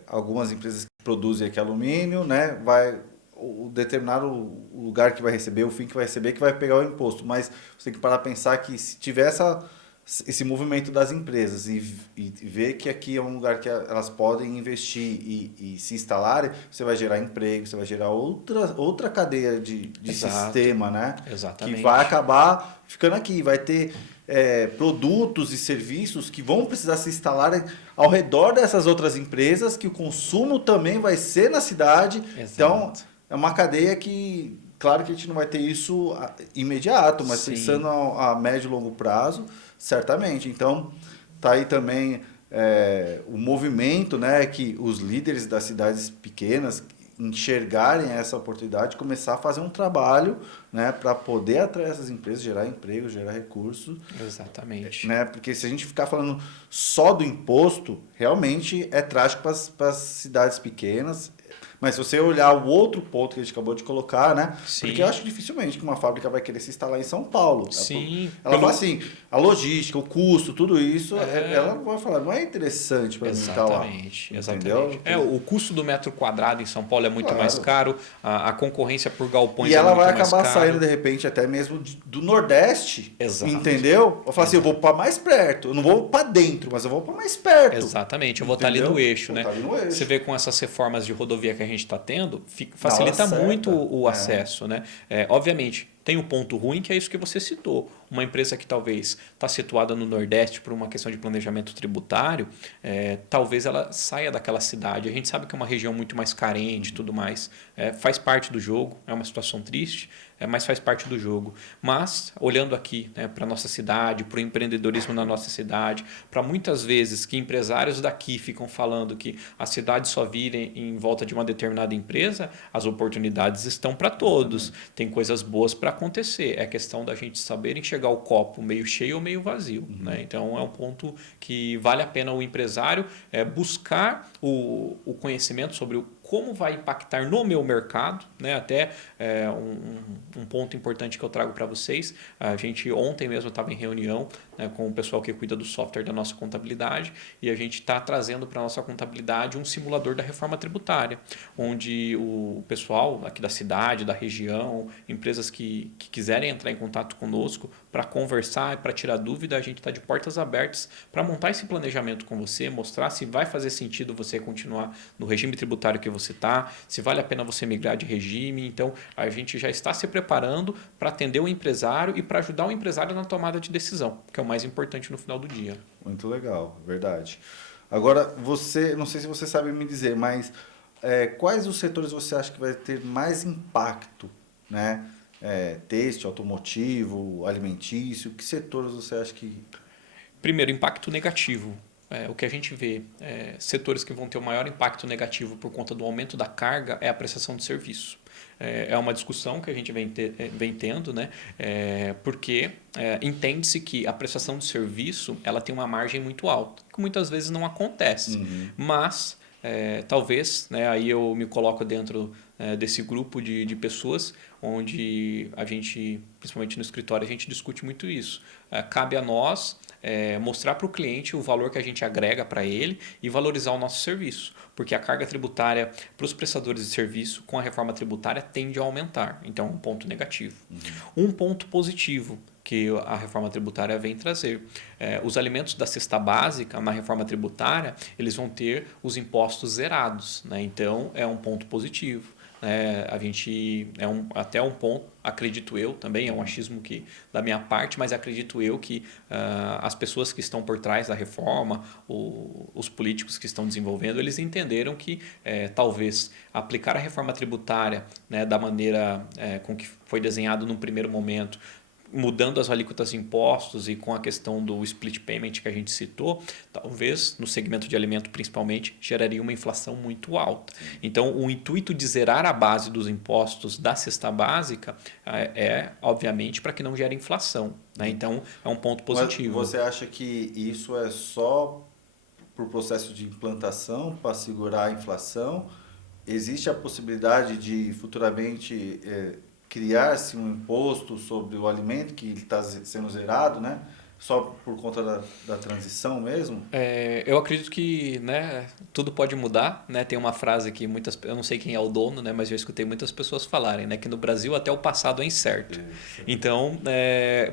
algumas empresas que produzem aqui alumínio, né? O determinado lugar que vai receber, o fim que vai receber, que vai pegar o imposto. Mas você tem que parar a pensar que se tiver esse movimento das empresas e ver que aqui é um lugar que elas podem investir e se instalarem, você vai gerar emprego, você vai gerar outra cadeia de exato, sistema, né? Que vai exatamente. acabar ficando aqui. Vai ter produtos e serviços que vão precisar se instalar ao redor dessas outras empresas, que o consumo também vai ser na cidade. Então, Exato. é uma cadeia que, claro que a gente não vai ter isso imediato, mas pensando Sim, a médio e longo prazo, certamente. Então, tá aí também o movimento, né, que os líderes das cidades pequenas enxergarem essa oportunidade, começar a fazer um trabalho, né, para poder atrair essas empresas, gerar emprego, gerar recursos, exatamente. né? Porque se a gente ficar falando só do imposto, realmente é trágico para as cidades pequenas. Mas se você olhar o outro ponto que a gente acabou de colocar, né? Porque eu Sim, acho dificilmente que uma fábrica vai querer se instalar em São Paulo. sim. Ela fala assim, a logística, o custo, tudo isso, É, ela vai falar, não é interessante para mim estar lá. exatamente, exatamente. Entendeu? O custo do metro quadrado em São Paulo é muito mais Claro. caro, a concorrência por E galpões é ela vai muito mais acabar saindo, caro. de repente, até mesmo do Nordeste, Exato, entendeu? Eu falo assim, eu vou exato. para mais perto. Eu não vou para dentro, mas eu vou para mais perto. Exatamente, eu vou estar ali no Entendeu? eixo, Vou né? estar ali no Você eixo. vê com essas reformas de rodovia que a gente está tendo, Na hora facilita muito certa. o acesso, né? Obviamente, tem o ponto ruim que é isso que você citou. Uma empresa que talvez está situada no Nordeste por uma questão de planejamento tributário, talvez ela saia daquela cidade. A gente sabe que é uma região muito mais carente e tudo mais. Faz parte do jogo, é uma situação triste, mas faz parte do jogo. Mas, olhando aqui, né, para a nossa cidade, para o empreendedorismo na nossa cidade, para muitas vezes que empresários daqui ficam falando que a cidade só vira em volta de uma determinada empresa, as oportunidades estão para todos. Exatamente. Tem coisas boas para acontecer. É questão da gente saber enxergar o copo meio cheio ou meio vazio. Né? Então, é um ponto que vale a pena o empresário buscar o conhecimento sobre como vai impactar no meu mercado, né? Até um ponto importante que eu trago para vocês. A gente ontem mesmo estava em reunião, né, com o pessoal que cuida do software da nossa contabilidade e a gente está trazendo para a nossa contabilidade um simulador da reforma tributária, onde o pessoal aqui da cidade, da região, empresas que quiserem entrar em contato conosco para conversar, para tirar dúvida, a gente está de portas abertas para montar esse planejamento com você, mostrar se vai fazer sentido você continuar no regime tributário que você está, se vale a pena você migrar de regime. Então, a gente já está se preparando para atender o empresário e para ajudar o empresário na tomada de decisão, que é o mais importante no final do dia. Muito legal, verdade. Agora, você, não sei se você sabe me dizer, mas quais os setores você acha que vai ter mais impacto, né? Têxtil, automotivo, alimentício, que setores você acha que... Primeiro, impacto negativo. O que a gente vê, setores que vão ter o maior impacto negativo por conta do aumento da carga é a prestação de serviço. É uma discussão que a gente vem tendo, né? Porque entende-se que a prestação de serviço ela tem uma margem muito alta, que muitas vezes não acontece. Uhum. Mas, talvez, né, aí eu me coloco dentro desse grupo de pessoas onde a gente, principalmente no escritório, a gente discute muito isso. Cabe a nós mostrar para o cliente o valor que a gente agrega para ele e valorizar o nosso serviço, porque a carga tributária para os prestadores de serviço com a reforma tributária tende a aumentar, então é um ponto negativo. Um ponto positivo que a reforma tributária vem trazer. Os alimentos da cesta básica na reforma tributária, eles vão ter os impostos zerados, né? Então é um ponto positivo. A gente até um ponto, acredito eu também, é um achismo que da minha parte, mas acredito eu que as pessoas que estão por trás da reforma, os políticos que estão desenvolvendo, eles entenderam que talvez aplicar a reforma tributária, né, da maneira com que foi desenhado no primeiro momento, mudando as alíquotas de impostos e com a questão do split payment que a gente citou, talvez no segmento de alimento principalmente geraria uma inflação muito alta. Então, o intuito de zerar a base dos impostos da cesta básica obviamente, para que não gere inflação, né? Então, é um ponto positivo. Mas você acha que isso é só por processo de implantação para segurar a inflação? Existe a possibilidade de futuramente criar-se um imposto sobre o alimento que está sendo zerado, né? Só por conta da transição mesmo? Eu acredito que, né, tudo pode mudar, né? Tem uma frase que eu não sei quem é o dono, né, mas eu escutei muitas pessoas falarem, né, que no Brasil até o passado é incerto. Então,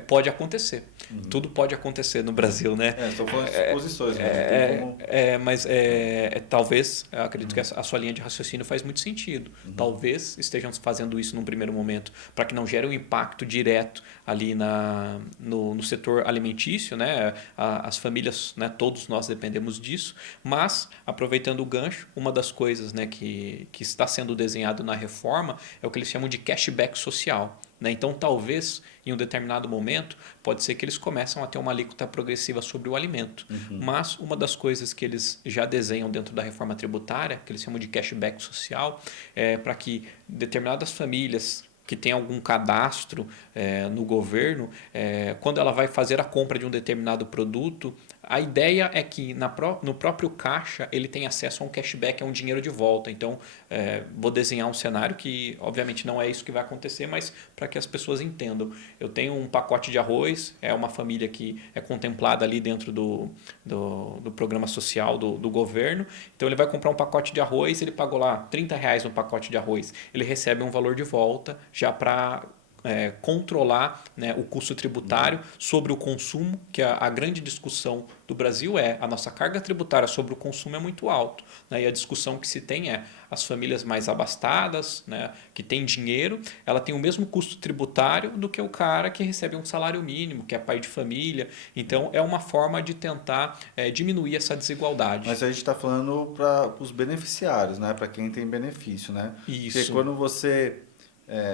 pode acontecer. Tudo pode acontecer no Brasil, né? Estou falando de suposições mesmo. Mas talvez, eu acredito que a sua linha de raciocínio faz muito sentido. Talvez estejam fazendo isso num primeiro momento para que não gere um impacto direto ali no setor alimentício, né? As famílias, né? Todos nós dependemos disso, mas aproveitando o gancho, uma das coisas, né, que está sendo desenhado na reforma é o que eles chamam de cashback social. Né? Então, talvez, em um determinado momento, pode ser que eles começem a ter uma alíquota progressiva sobre o alimento. Mas uma das coisas que eles já desenham dentro da reforma tributária, que eles chamam de cashback social, é para que determinadas famílias que tem algum cadastro no governo, quando ela vai fazer a compra de um determinado produto, a ideia é que no próprio caixa ele tem acesso a um cashback, a um dinheiro de volta. Então, vou desenhar um cenário que, obviamente, não é isso que vai acontecer, mas para que as pessoas entendam. Eu tenho um pacote de arroz, é uma família que é contemplada ali dentro do programa social do governo. Então, ele vai comprar um pacote de arroz, ele pagou lá R$30 no pacote de arroz. Ele recebe um valor de volta já para controlar, né, o custo tributário sobre o consumo, que a grande discussão do Brasil a nossa carga tributária sobre o consumo é muito alto, né, e a discussão que se tem as famílias mais abastadas, né, que têm dinheiro, ela tem o mesmo custo tributário do que o cara que recebe um salário mínimo, que é pai de família. Então, é uma forma de tentar diminuir essa desigualdade. Mas a gente está falando para os beneficiários, né, para quem tem benefício, né? Isso. Porque quando você...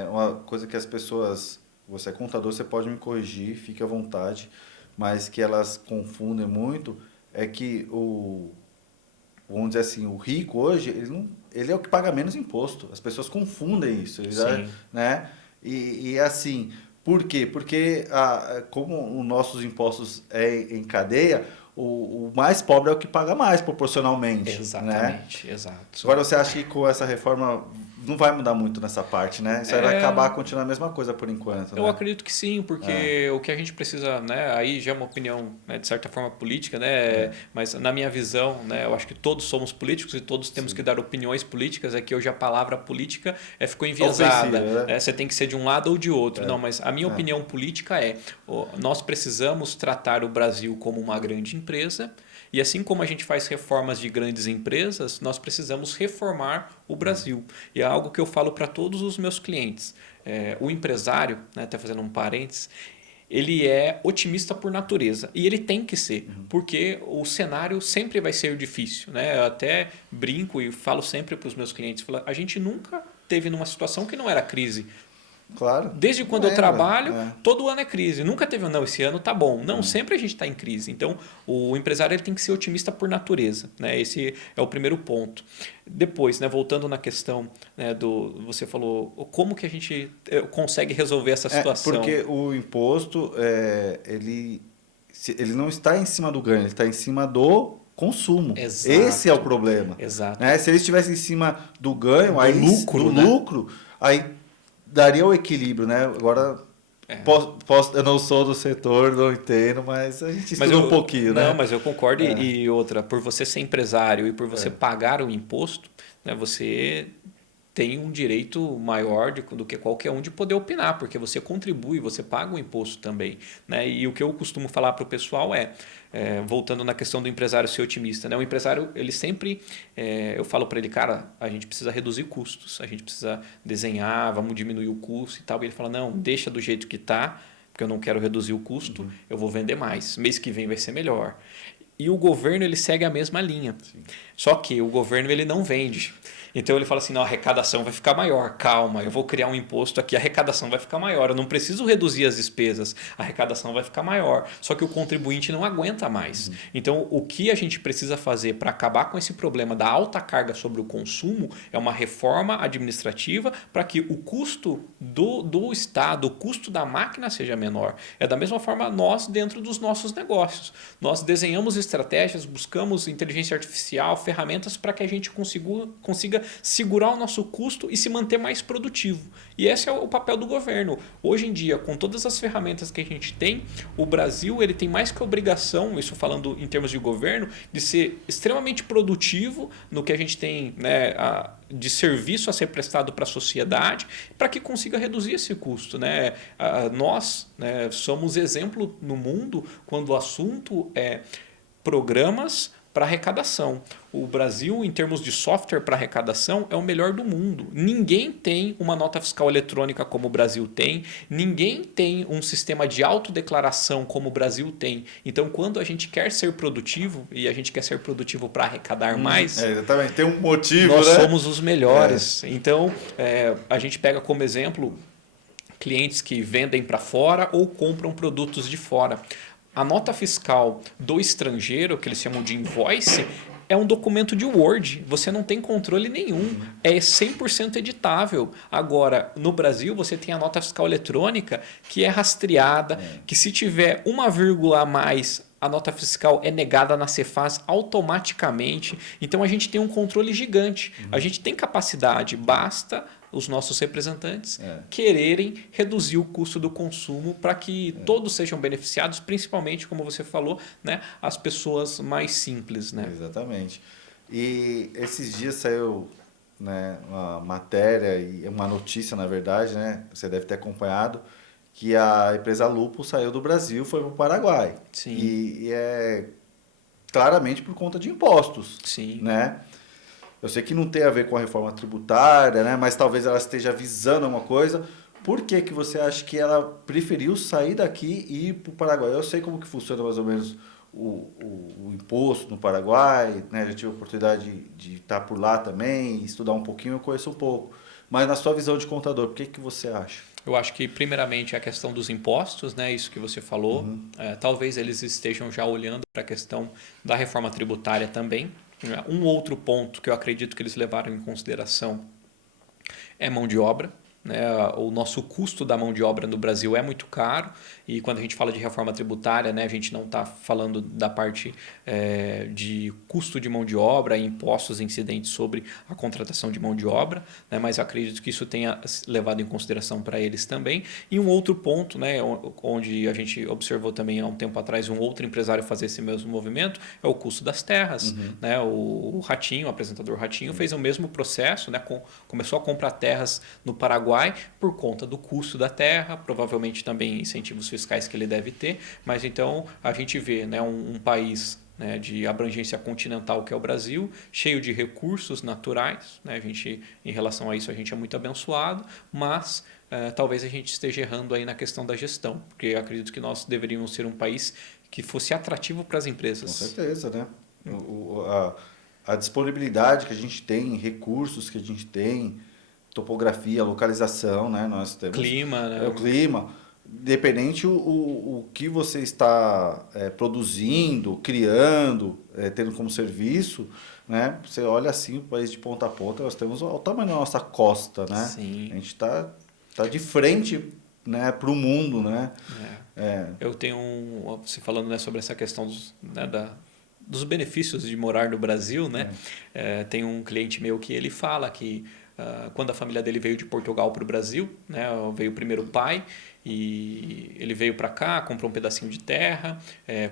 uma coisa que as pessoas... Você é contador, você pode me corrigir, fique à vontade, mas que elas confundem muito é que vamos dizer assim, o rico hoje, ele é o que paga menos imposto. As pessoas confundem isso. Né? E assim, por quê? Porque como os nossos impostos em cadeia, o mais pobre é o que paga mais proporcionalmente. Exatamente, né? Exato. Agora, você acha que com essa reforma não vai mudar muito nessa parte, né? Isso vai acabar continuando a mesma coisa por enquanto, né? Eu acredito que sim, porque o que a gente precisa, né? Aí já é uma opinião, né, de certa forma política, né? Mas na minha visão, né, eu acho que todos somos políticos e todos temos que dar opiniões políticas. É que hoje a palavra política ficou enviesada. Ofensiva, né? Você tem que ser de um lado ou de outro. Não, mas a minha opinião política nós precisamos tratar o Brasil como uma grande empresa. E assim como a gente faz reformas de grandes empresas, nós precisamos reformar o Brasil. E é algo que eu falo para todos os meus clientes. O empresário, né, até fazendo um parênteses, ele é otimista por natureza. E ele tem que ser, porque o cenário sempre vai ser difícil. Né? Eu até brinco e falo sempre para os meus clientes, a gente nunca teve numa situação que não era crise. Claro. Desde quando eu trabalho, todo ano é crise. Nunca teve, não, esse ano tá bom. Não, sempre a gente está em crise. Então, o empresário ele tem que ser otimista por natureza. Né? Esse é o primeiro ponto. Depois, né, voltando na questão, né, você falou, como que a gente consegue resolver essa situação? Porque o imposto, ele não está em cima do ganho, ele está em cima do consumo. Exato. Esse é o problema. Exato. Né? Se ele estivesse em cima do ganho, do lucro, aí daria o equilíbrio, né? Agora, eu não sou do setor, não entendo, mas a gente estuda um pouquinho, né? Não, mas eu concordo. E outra, por você ser empresário e por você pagar o imposto, né, você tem um direito maior do que qualquer um de poder opinar, porque você contribui, você paga o imposto também. Né? E o que eu costumo falar para o pessoal voltando na questão do empresário ser otimista, né? O empresário, ele sempre, eu falo para ele, cara, a gente precisa reduzir custos, a gente precisa desenhar, vamos diminuir o custo e tal. E ele fala, não, deixa do jeito que está, porque eu não quero reduzir o custo, eu vou vender mais. Mês que vem vai ser melhor. e o governo ele segue a mesma linha. Sim. Só que o governo ele não vende. Então ele fala assim, não, a arrecadação vai ficar maior, calma, eu vou criar um imposto aqui, a arrecadação vai ficar maior, eu não preciso reduzir as despesas, a arrecadação vai ficar maior. Só que o contribuinte não aguenta mais. Então o que a gente precisa fazer para acabar com esse problema da alta carga sobre o consumo é uma reforma administrativa para que o custo do Estado, o custo da máquina seja menor. É da mesma forma nós dentro dos nossos negócios. Nós desenhamos estratégias, buscamos inteligência artificial, ferramentas para que a gente consiga segurar o nosso custo e se manter mais produtivo. E esse é o papel do governo. Hoje em dia, com todas as ferramentas que a gente tem, o Brasil ele tem mais que obrigação, isso falando em termos de governo, de ser extremamente produtivo no que a gente tem, né, de serviço a ser prestado para a sociedade, para que consiga reduzir esse custo. Né? Nós, né, somos exemplo no mundo quando o assunto é programas para arrecadação. O Brasil, em termos de software para arrecadação, é o melhor do mundo. Ninguém tem uma nota fiscal eletrônica como o Brasil tem, ninguém tem um sistema de autodeclaração como o Brasil tem. Então, quando a gente quer ser produtivo, e a gente quer ser produtivo para arrecadar mais, exatamente, tem um motivo, nós né? somos os melhores. Então, a gente pega como exemplo clientes que vendem para fora ou compram produtos de fora. A nota fiscal do estrangeiro, que eles chamam de invoice, é um documento de Word. Você não tem controle nenhum. É 100% editável. Agora, no Brasil, você tem a nota fiscal eletrônica que é rastreada, que se tiver uma vírgula a mais, a nota fiscal é negada na Cefaz automaticamente. Então, a gente tem um controle gigante. A gente tem capacidade, basta os nossos representantes quererem reduzir o custo do consumo para que todos sejam beneficiados, principalmente, como você falou, né, as pessoas mais simples. Né? Exatamente. E esses dias saiu, né, uma matéria e uma notícia, na verdade, né, você deve ter acompanhado, que a empresa Lupo saiu do Brasil, foi para o Paraguai. Sim. E é claramente por conta de impostos. Sim. Né? Eu sei que não tem a ver com a reforma tributária, né? Mas talvez ela esteja visando uma coisa. Por que que você acha que ela preferiu sair daqui e ir para o Paraguai? Eu sei como que funciona mais ou menos o imposto no Paraguai, né? Já tive a oportunidade de estar por lá também, estudar um pouquinho, eu conheço um pouco. Mas na sua visão de contador, por que que você acha? Eu acho que, primeiramente, a questão dos impostos, né? Isso que você falou. Talvez eles estejam já olhando para a questão da reforma tributária também. Um outro ponto que eu acredito que eles levaram em consideração é mão de obra. Né? O nosso custo da mão de obra no Brasil é muito caro e quando a gente fala de reforma tributária, né, a gente não está falando da parte de custo de mão de obra e impostos incidentes sobre a contratação de mão de obra, né, mas acredito que isso tenha levado em consideração para eles também. E um outro ponto, né, onde a gente observou também há um tempo atrás um outro empresário fazer esse mesmo movimento, é o custo das terras. Né? O Ratinho, o apresentador Ratinho, fez o mesmo processo, né, começou a comprar terras no Paraguai por conta do custo da terra, provavelmente também incentivos fiscais que ele deve ter, mas então a gente vê, né, um país, né, de abrangência continental que é o Brasil, cheio de recursos naturais, né, a gente, em relação a isso a gente é muito abençoado, mas talvez a gente esteja errando aí na questão da gestão, porque eu acredito que nós deveríamos ser um país que fosse atrativo para as empresas. Com certeza, né? A disponibilidade que a gente tem, recursos que a gente tem, topografia, localização, né? Nós temos clima, né? O clima. Independente o que você está produzindo, criando, tendo como serviço, né? Você olha assim o país de ponta a ponta, nós temos o tamanho da nossa costa, né? Sim. A gente está de frente, né, para o mundo, né? Eu tenho você falando, né, sobre essa questão dos benefícios de morar no Brasil, né? Tem um cliente meu que ele fala que quando a família dele veio de Portugal para o Brasil, né, veio primeiro o pai e ele veio para cá, comprou um pedacinho de terra,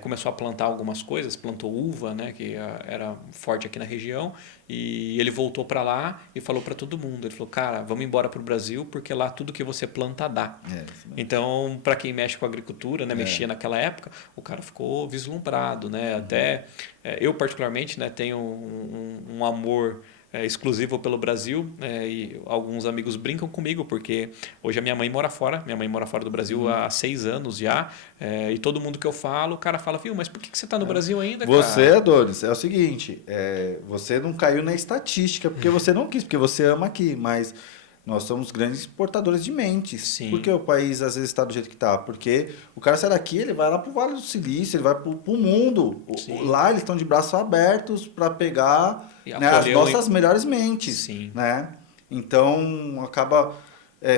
começou a plantar algumas coisas, plantou uva, né, que era forte aqui na região, e ele voltou para lá e falou para todo mundo, ele falou, cara, vamos embora para o Brasil porque lá tudo que você planta dá. Então, para quem mexe com agricultura, né, mexia naquela época, o cara ficou vislumbrado, né, até eu particularmente, né, tenho um amor exclusivo pelo Brasil, e alguns amigos brincam comigo, porque hoje a minha mãe mora fora do Brasil há 6 anos já, e todo mundo que eu falo, o cara fala, viu, mas por que você está no Brasil ainda, Você, cara? Adonis, é o seguinte, você não caiu na estatística porque você não quis, porque você ama aqui, mas nós somos grandes exportadores de mentes. Por que Sim, o país às vezes está do jeito que está? Porque o cara sai daqui, ele vai lá para o Vale do Silício, ele vai para o mundo. sim. Lá eles estão de braços abertos para pegar, E né, as acolheu, nossas melhores mentes, sim. né? Então acaba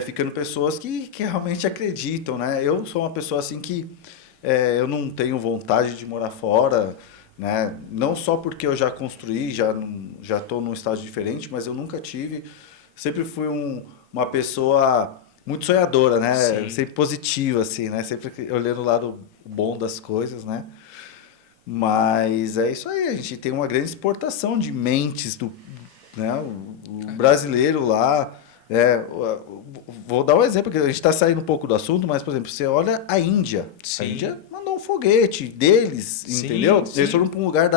ficando pessoas que realmente acreditam, né? Eu sou uma pessoa assim que eu não tenho vontade de morar fora, né? Não só porque eu já construí, já estou num estágio diferente, mas eu nunca tive. Sempre fui uma pessoa muito sonhadora, né? Sim. Sempre positiva, assim, né? Sempre olhando o lado bom das coisas, né? Mas é isso aí, a gente tem uma grande exportação de mentes do, né? O brasileiro lá. Vou dar um exemplo, que a gente está saindo um pouco do assunto, mas, por exemplo, você olha a Índia. A Sim. Índia mandou um foguete deles, Sim, entendeu? Eles foram sim. para um lugar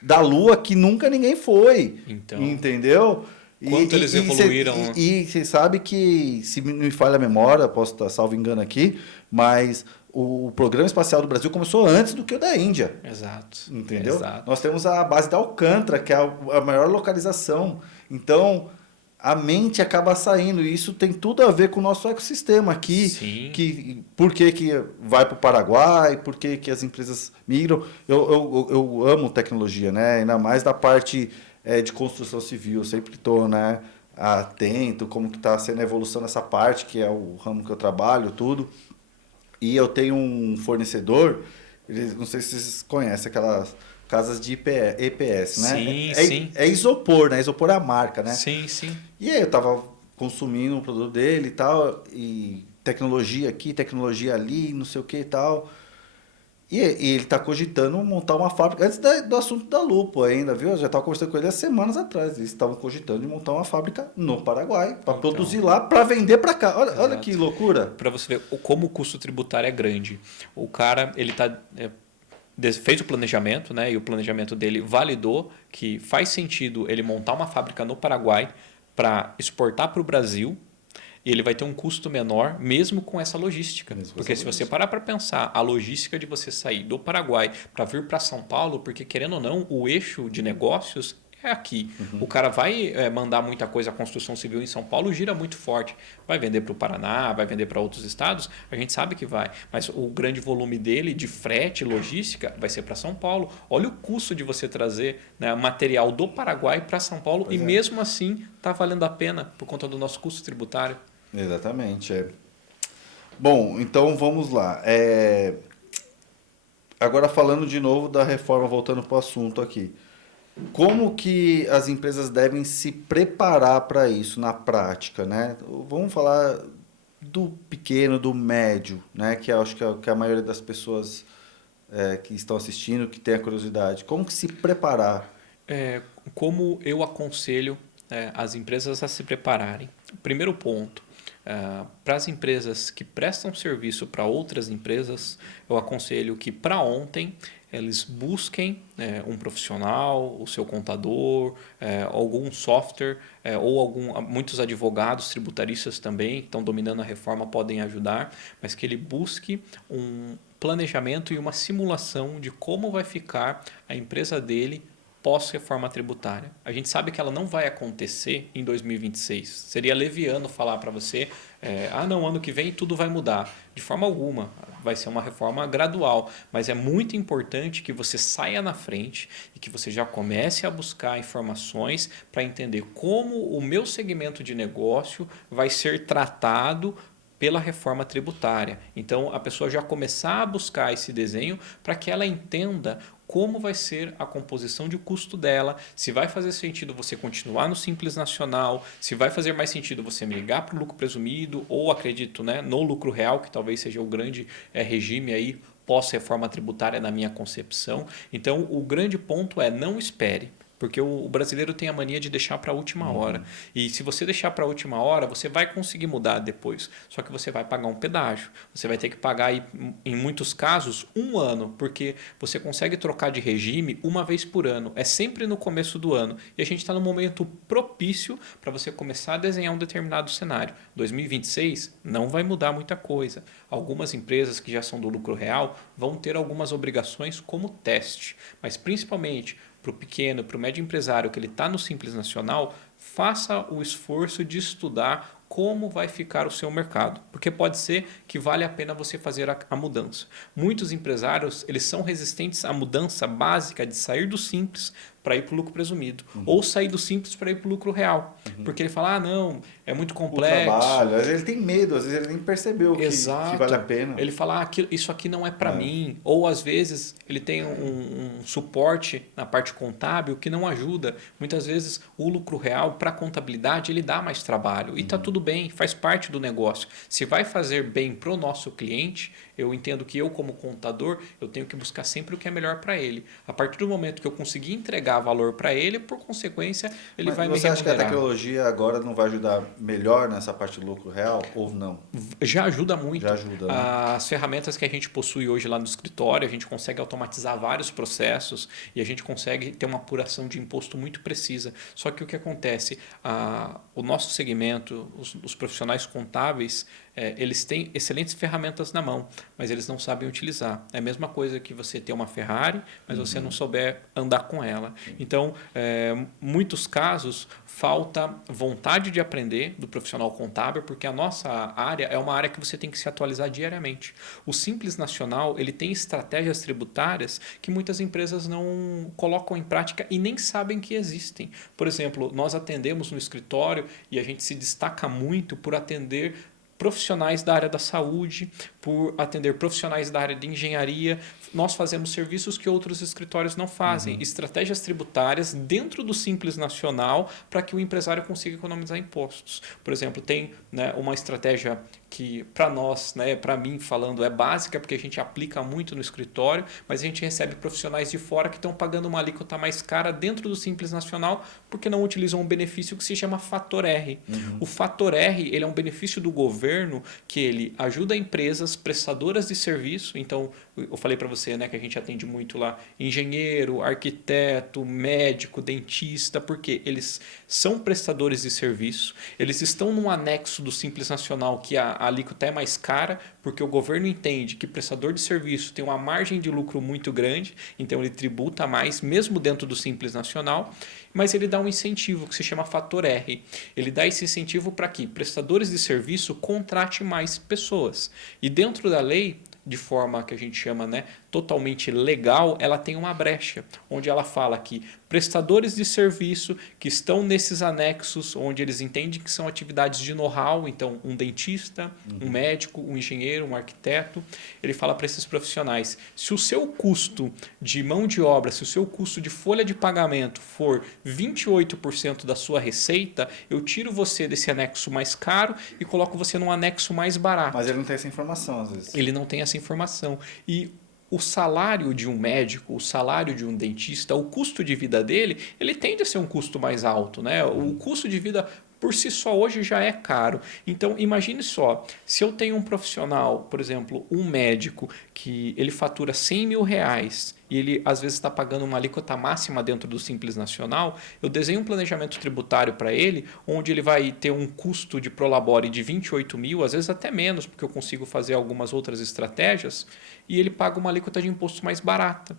da Lua que nunca ninguém foi, Então, entendeu? quanto eles evoluíram. E você sabe que, se me falha a memória, posso estar salvo engano aqui, mas o programa espacial do Brasil começou antes do que o da Índia. Exato, Entendeu? Nós exato. temos a base da Alcântara, que é a maior localização. Então, a mente acaba saindo. E isso tem tudo a ver com o nosso ecossistema aqui. Sim, Por que, que vai para o Paraguai? Por que, que as empresas migram? Eu amo tecnologia, né? Ainda mais da parte de construção civil. Eu sempre estou, né, atento como que está sendo a evolução nessa parte, que é o ramo que eu trabalho, tudo. E eu tenho um fornecedor, não sei se vocês conhecem aquelas casas de EPS, né? sim, sim. É isopor, né? Isopor é a marca, né? Sim, sim. E aí eu tava consumindo o produto dele e tal, e tecnologia aqui, tecnologia ali, não sei o que e tal. E ele está cogitando montar uma fábrica, antes do assunto da Lupo ainda, viu? Eu já estava conversando com ele há semanas atrás. Eles estavam cogitando de montar uma fábrica no Paraguai, para Então, produzir lá, para vender para cá. Olha que exato. loucura. Para você ver como o custo tributário é grande. O cara, ele fez o planejamento, né? E o planejamento dele validou que faz sentido ele montar uma fábrica no Paraguai para exportar para o Brasil. E ele vai ter um custo menor, mesmo com essa logística. Mesmo com essa Porque se você logística. parar para pensar, a logística de você sair do Paraguai para vir para São Paulo, porque querendo ou não, o eixo de negócios é aqui. O cara vai mandar muita coisa, a construção civil em São Paulo gira muito forte. Vai vender para o Paraná, vai vender para outros estados, a gente sabe que vai. Mas o grande volume dele de frete, logística, vai ser para São Paulo. Olha o custo de você trazer, né, material do Paraguai para São Paulo e Pois é. mesmo assim está valendo a pena por conta do nosso custo tributário. Exatamente. Bom, então vamos lá. Agora falando de novo da reforma, voltando para o assunto aqui. Como que as empresas devem se preparar para isso na prática, né? Vamos falar do pequeno, do médio, né? Que eu acho que a maioria das pessoas que estão assistindo, que tem a curiosidade. Como que se preparar? É, como eu aconselho as empresas a se prepararem? Primeiro ponto, para as empresas que prestam serviço para outras empresas, eu aconselho que para ontem eles busquem um profissional, o seu contador, algum software ou muitos advogados tributaristas também que estão dominando a reforma podem ajudar, mas que ele busque um planejamento e uma simulação de como vai ficar a empresa dele pós-reforma tributária. A gente sabe que ela não vai acontecer em 2026. Seria leviano falar para você, não, ano que vem tudo vai mudar. De forma alguma, vai ser uma reforma gradual, mas é muito importante que você saia na frente e que você já comece a buscar informações para entender como o meu segmento de negócio vai ser tratado pela reforma tributária. Então, a pessoa já começar a buscar esse desenho para que ela entenda como vai ser a composição de custo dela, se vai fazer sentido você continuar no Simples Nacional, se vai fazer mais sentido você migrar para o lucro presumido ou, acredito, né, no lucro real, que talvez seja o grande regime aí pós-reforma tributária na minha concepção. Então, o grande ponto é não espere. porque o brasileiro tem a mania de deixar para a última hora. E se você deixar para a última hora, você vai conseguir mudar depois. Só que você vai pagar um pedágio. Você vai ter que pagar, aí, em muitos casos, 1 ano, porque você consegue trocar de regime uma vez por ano. É sempre no começo do ano. E a gente está no momento propício para você começar a desenhar um determinado cenário. 2026 não vai mudar muita coisa. Algumas empresas que já são do lucro real vão ter algumas obrigações como teste, mas principalmente para o pequeno, para o médio empresário que ele está no Simples Nacional, faça o esforço de estudar como vai ficar o seu mercado, porque pode ser que vale a pena você fazer a mudança. Muitos empresários eles são resistentes à mudança básica de sair do simples para ir para o lucro presumido, ou sair do simples para ir para o lucro real, porque ele fala, não, é muito O complexo. trabalho, às vezes ele tem medo, às vezes ele nem percebeu que vale a pena. Ele fala, isso aqui não é para mim, ou às vezes ele tem um suporte na parte contábil que não ajuda. Muitas vezes o lucro real para a contabilidade ele dá mais trabalho e está tudo bem, faz parte do negócio. Se vai fazer bem para o nosso cliente, eu entendo que eu como contador eu tenho que buscar sempre o que é melhor para ele. A partir do momento que eu conseguir entregar valor para ele, por consequência ele vai me remunerar. Você acha que a tecnologia agora não vai ajudar melhor nessa parte do lucro real ou não? Já ajuda muito. Já ajuda, né? As ferramentas que a gente possui hoje lá no escritório, a gente consegue automatizar vários processos e a gente consegue ter uma apuração de imposto muito precisa. Só que o que acontece? O nosso segmento, os profissionais contábeis, eles têm excelentes ferramentas na mão, mas eles não sabem utilizar. É a mesma coisa que você ter uma Ferrari, mas você não souber andar com ela. Então, muitos casos, falta vontade de aprender do profissional contábil, porque a nossa área é uma área que você tem que se atualizar diariamente. O Simples Nacional ele tem estratégias tributárias que muitas empresas não colocam em prática e nem sabem que existem. Por exemplo, nós atendemos no escritório e a gente se destaca muito por atender profissionais da área da saúde, por atender profissionais da área de engenharia. Nós fazemos serviços que outros escritórios não fazem. Estratégias tributárias dentro do Simples Nacional para que o empresário consiga economizar impostos. Por exemplo, tem, né, uma estratégia que para nós, né, para mim falando, é básica porque a gente aplica muito no escritório, mas a gente recebe profissionais de fora que estão pagando uma alíquota mais cara dentro do Simples Nacional porque não utilizam um benefício que se chama Fator R. O Fator R ele é um benefício do governo que ele ajuda empresas prestadoras de serviço. Então, eu falei para você, né, que a gente atende muito lá engenheiro, arquiteto, médico, dentista, porque eles são prestadores de serviço, eles estão num anexo do Simples Nacional que a alíquota é mais cara, porque o governo entende que prestador de serviço tem uma margem de lucro muito grande, então ele tributa mais, mesmo dentro do Simples Nacional, mas ele dá um incentivo que se chama Fator R. Ele dá esse incentivo para que prestadores de serviço contratem mais pessoas. E dentro da lei, de forma que a gente chama, né, totalmente legal, ela tem uma brecha, onde ela fala que prestadores de serviço que estão nesses anexos, onde eles entendem que são atividades de know-how, então um dentista, um médico, um engenheiro, um arquiteto, ele fala para esses profissionais, se o seu custo de mão de obra, se o seu custo de folha de pagamento for 28% da sua receita, eu tiro você desse anexo mais caro e coloco você num anexo mais barato. Mas ele não tem essa informação, às vezes. Ele não tem essa informação. E o salário de um médico, o salário de um dentista, o custo de vida dele, ele tende a ser um custo mais alto, né? O custo de vida por si só hoje já é caro. Então, imagine só, se eu tenho um profissional, por exemplo, um médico, que ele fatura 100 mil reais e ele às vezes está pagando uma alíquota máxima dentro do Simples Nacional, eu desenho um planejamento tributário para ele, onde ele vai ter um custo de Prolabore de 28 mil, às vezes até menos, porque eu consigo fazer algumas outras estratégias, e ele paga uma alíquota de imposto mais barata.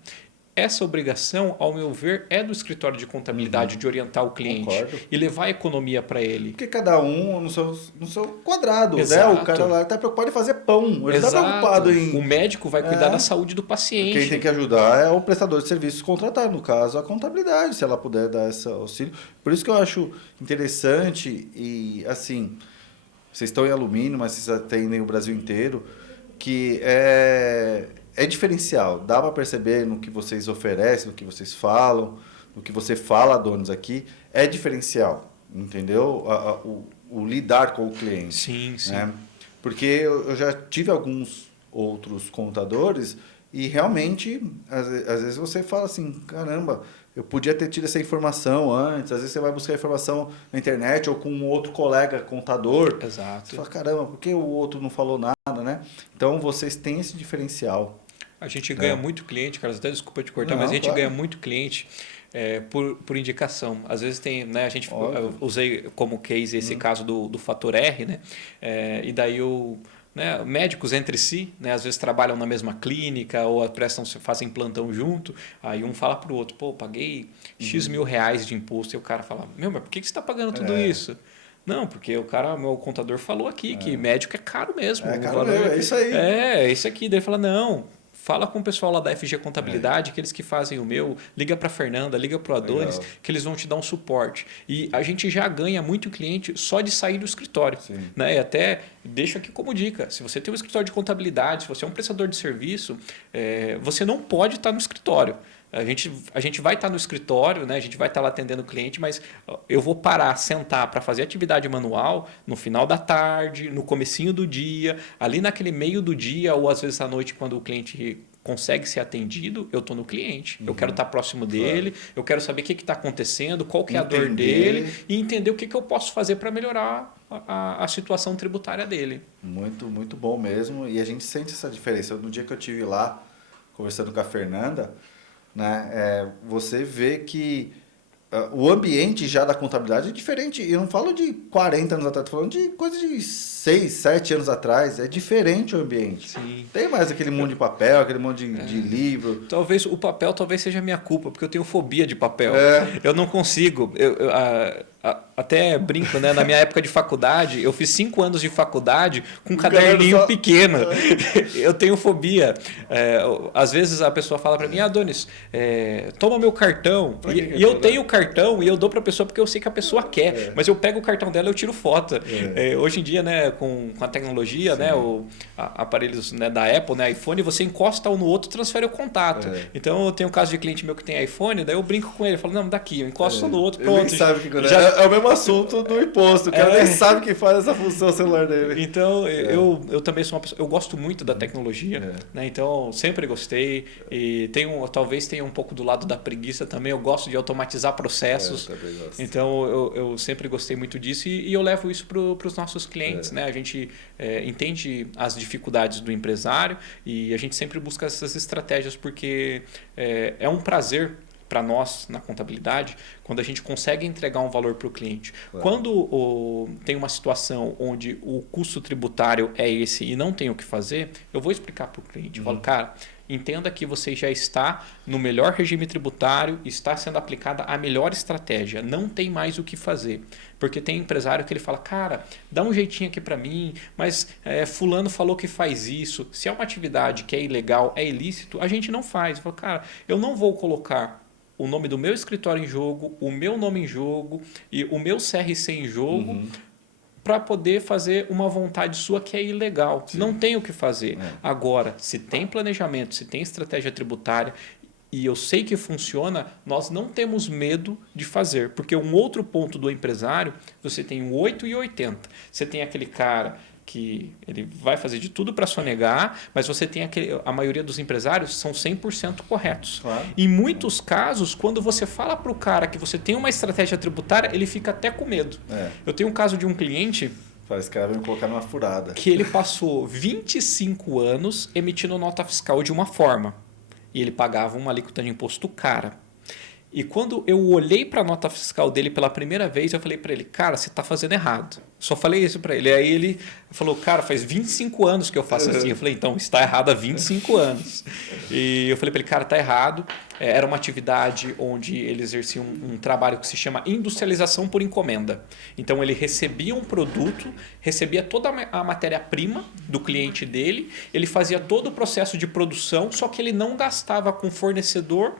Essa obrigação, ao meu ver, é do escritório de contabilidade de orientar o cliente. Concordo. E levar a economia para ele. Porque cada um no seu quadrado, Exato. né? O cara lá está preocupado em fazer pão, ele não está Exato. preocupado em... O médico vai cuidar da saúde do paciente. Quem tem que ajudar é o prestador de serviços contratado, no caso a contabilidade, se ela puder dar esse auxílio. Por isso que eu acho interessante e, assim, vocês estão em alumínio, mas vocês atendem o Brasil inteiro, que é diferencial. Dá para perceber no que vocês oferecem, no que vocês falam, no que você fala, donos, aqui, é diferencial, entendeu? O lidar com o cliente. Sim, sim. Né? Porque eu já tive alguns outros contadores e realmente, às vezes você fala assim, caramba, eu podia ter tido essa informação antes. Às vezes você vai buscar informação na internet ou com um outro colega contador. Exato. Você fala, caramba, por que o outro não falou nada, né? Então, vocês têm esse diferencial. A gente ganha muito cliente, Carlos, até desculpa te cortar, Não, mas a gente claro. ganha muito cliente por indicação. Às vezes tem, né, eu usei como case esse caso do fator R, né? E daí né, médicos entre si, né, às vezes trabalham na mesma clínica ou fazem plantão junto, aí um fala para o outro, pô, paguei X mil reais de imposto, e o cara fala, meu, mas por que você está pagando tudo isso? Não, porque meu contador falou aqui que médico é caro mesmo. É caro mesmo, é isso aí. É isso aqui. Daí ele fala, não, fala com o pessoal lá da FG Contabilidade, aqueles que fazem o meu, liga para a Fernanda, liga para o Adonis, que eles vão te dar um suporte. E a gente já ganha muito cliente só de sair do escritório. Né? E até deixo aqui como dica, se você tem um escritório de contabilidade, se você é um prestador de serviço, você não pode estar no escritório. A gente vai estar no escritório, né? A gente vai estar lá atendendo o cliente, mas eu vou parar, sentar para fazer atividade manual no final da tarde, no comecinho do dia, ali naquele meio do dia ou às vezes à noite quando o cliente consegue ser atendido, eu estou no cliente. Eu quero estar próximo dele, eu quero saber o que está acontecendo, qual que é a dor dele e entender o que eu posso fazer para melhorar a situação tributária dele. Muito, muito bom mesmo. E a gente sente essa diferença. No dia que eu estive lá conversando com a Fernanda, né, você vê que o ambiente já da contabilidade é diferente. Eu não falo de 40 anos atrás, estou falando de coisa de 6, 7 anos atrás. É diferente o ambiente. Sim. Tem mais aquele monte de papel, aquele monte de livro. Talvez o papel seja a minha culpa, porque eu tenho fobia de papel. Eu não consigo. Até brinco, né? Na minha época de faculdade, eu fiz 5 anos de faculdade com um caderninho pequeno. Eu tenho fobia. Às vezes a pessoa fala para mim, Adonis, toma meu cartão. E eu tenho o cartão e eu dou para a pessoa porque eu sei que a pessoa quer. Mas eu pego o cartão dela e eu tiro foto. Hoje em dia, né, com a tecnologia, né, aparelhos, né, da Apple, né, iPhone, você encosta um no outro e transfere o contato. Então eu tenho um caso de cliente meu que tem iPhone, daí eu brinco com ele, falo, não, daqui, eu encosto no outro, pronto. Ele sabe que é o mesmo assunto do imposto, o cara nem sabe que faz essa função o celular dele. Então, eu também sou uma pessoa, eu gosto muito da tecnologia, né? Então sempre gostei e talvez tenha um pouco do lado da preguiça também, eu gosto de automatizar processos, então eu sempre gostei muito disso e eu levo isso para os nossos clientes, né? A gente entende as dificuldades do empresário e a gente sempre busca essas estratégias porque é um prazer para nós na contabilidade quando a gente consegue entregar um valor para o cliente. Quando tem uma situação onde o custo tributário é esse e não tem o que fazer, eu vou explicar para o cliente. Eu falo, cara, entenda que você já está no melhor regime tributário, está sendo aplicada a melhor estratégia, não tem mais o que fazer. Porque tem empresário que ele fala, cara, dá um jeitinho aqui para mim, mas fulano falou que faz isso. Se é uma atividade que é ilegal, é ilícito, a gente não faz. Eu falo, cara, eu não vou colocar o nome do meu escritório em jogo, o meu nome em jogo e o meu CRC em jogo para poder fazer uma vontade sua que é ilegal. Não tem o que fazer. Agora, se tem planejamento, se tem estratégia tributária e eu sei que funciona, nós não temos medo de fazer. Porque um outro ponto do empresário, você tem o 8 e 80. Você tem aquele cara que ele vai fazer de tudo para sonegar, mas você tem a maioria dos empresários são 100% corretos. Em muitos casos, quando você fala para o cara que você tem uma estratégia tributária, ele fica até com medo. Eu tenho um caso de um cliente Esse cara vai me colocar numa furada. Que ele passou 25 anos emitindo nota fiscal de uma forma e ele pagava uma alíquota de imposto cara. E quando eu olhei para a nota fiscal dele pela primeira vez, eu falei para ele, cara, você está fazendo errado. Só falei isso para ele. Aí ele falou, cara, faz 25 anos que eu faço assim. Eu falei, então, está errado há 25 anos. E eu falei para ele, cara, está errado. Era uma atividade onde ele exercia um trabalho que se chama industrialização por encomenda. Então, ele recebia um produto, recebia toda a matéria-prima do cliente dele, ele fazia todo o processo de produção, só que ele não gastava com fornecedor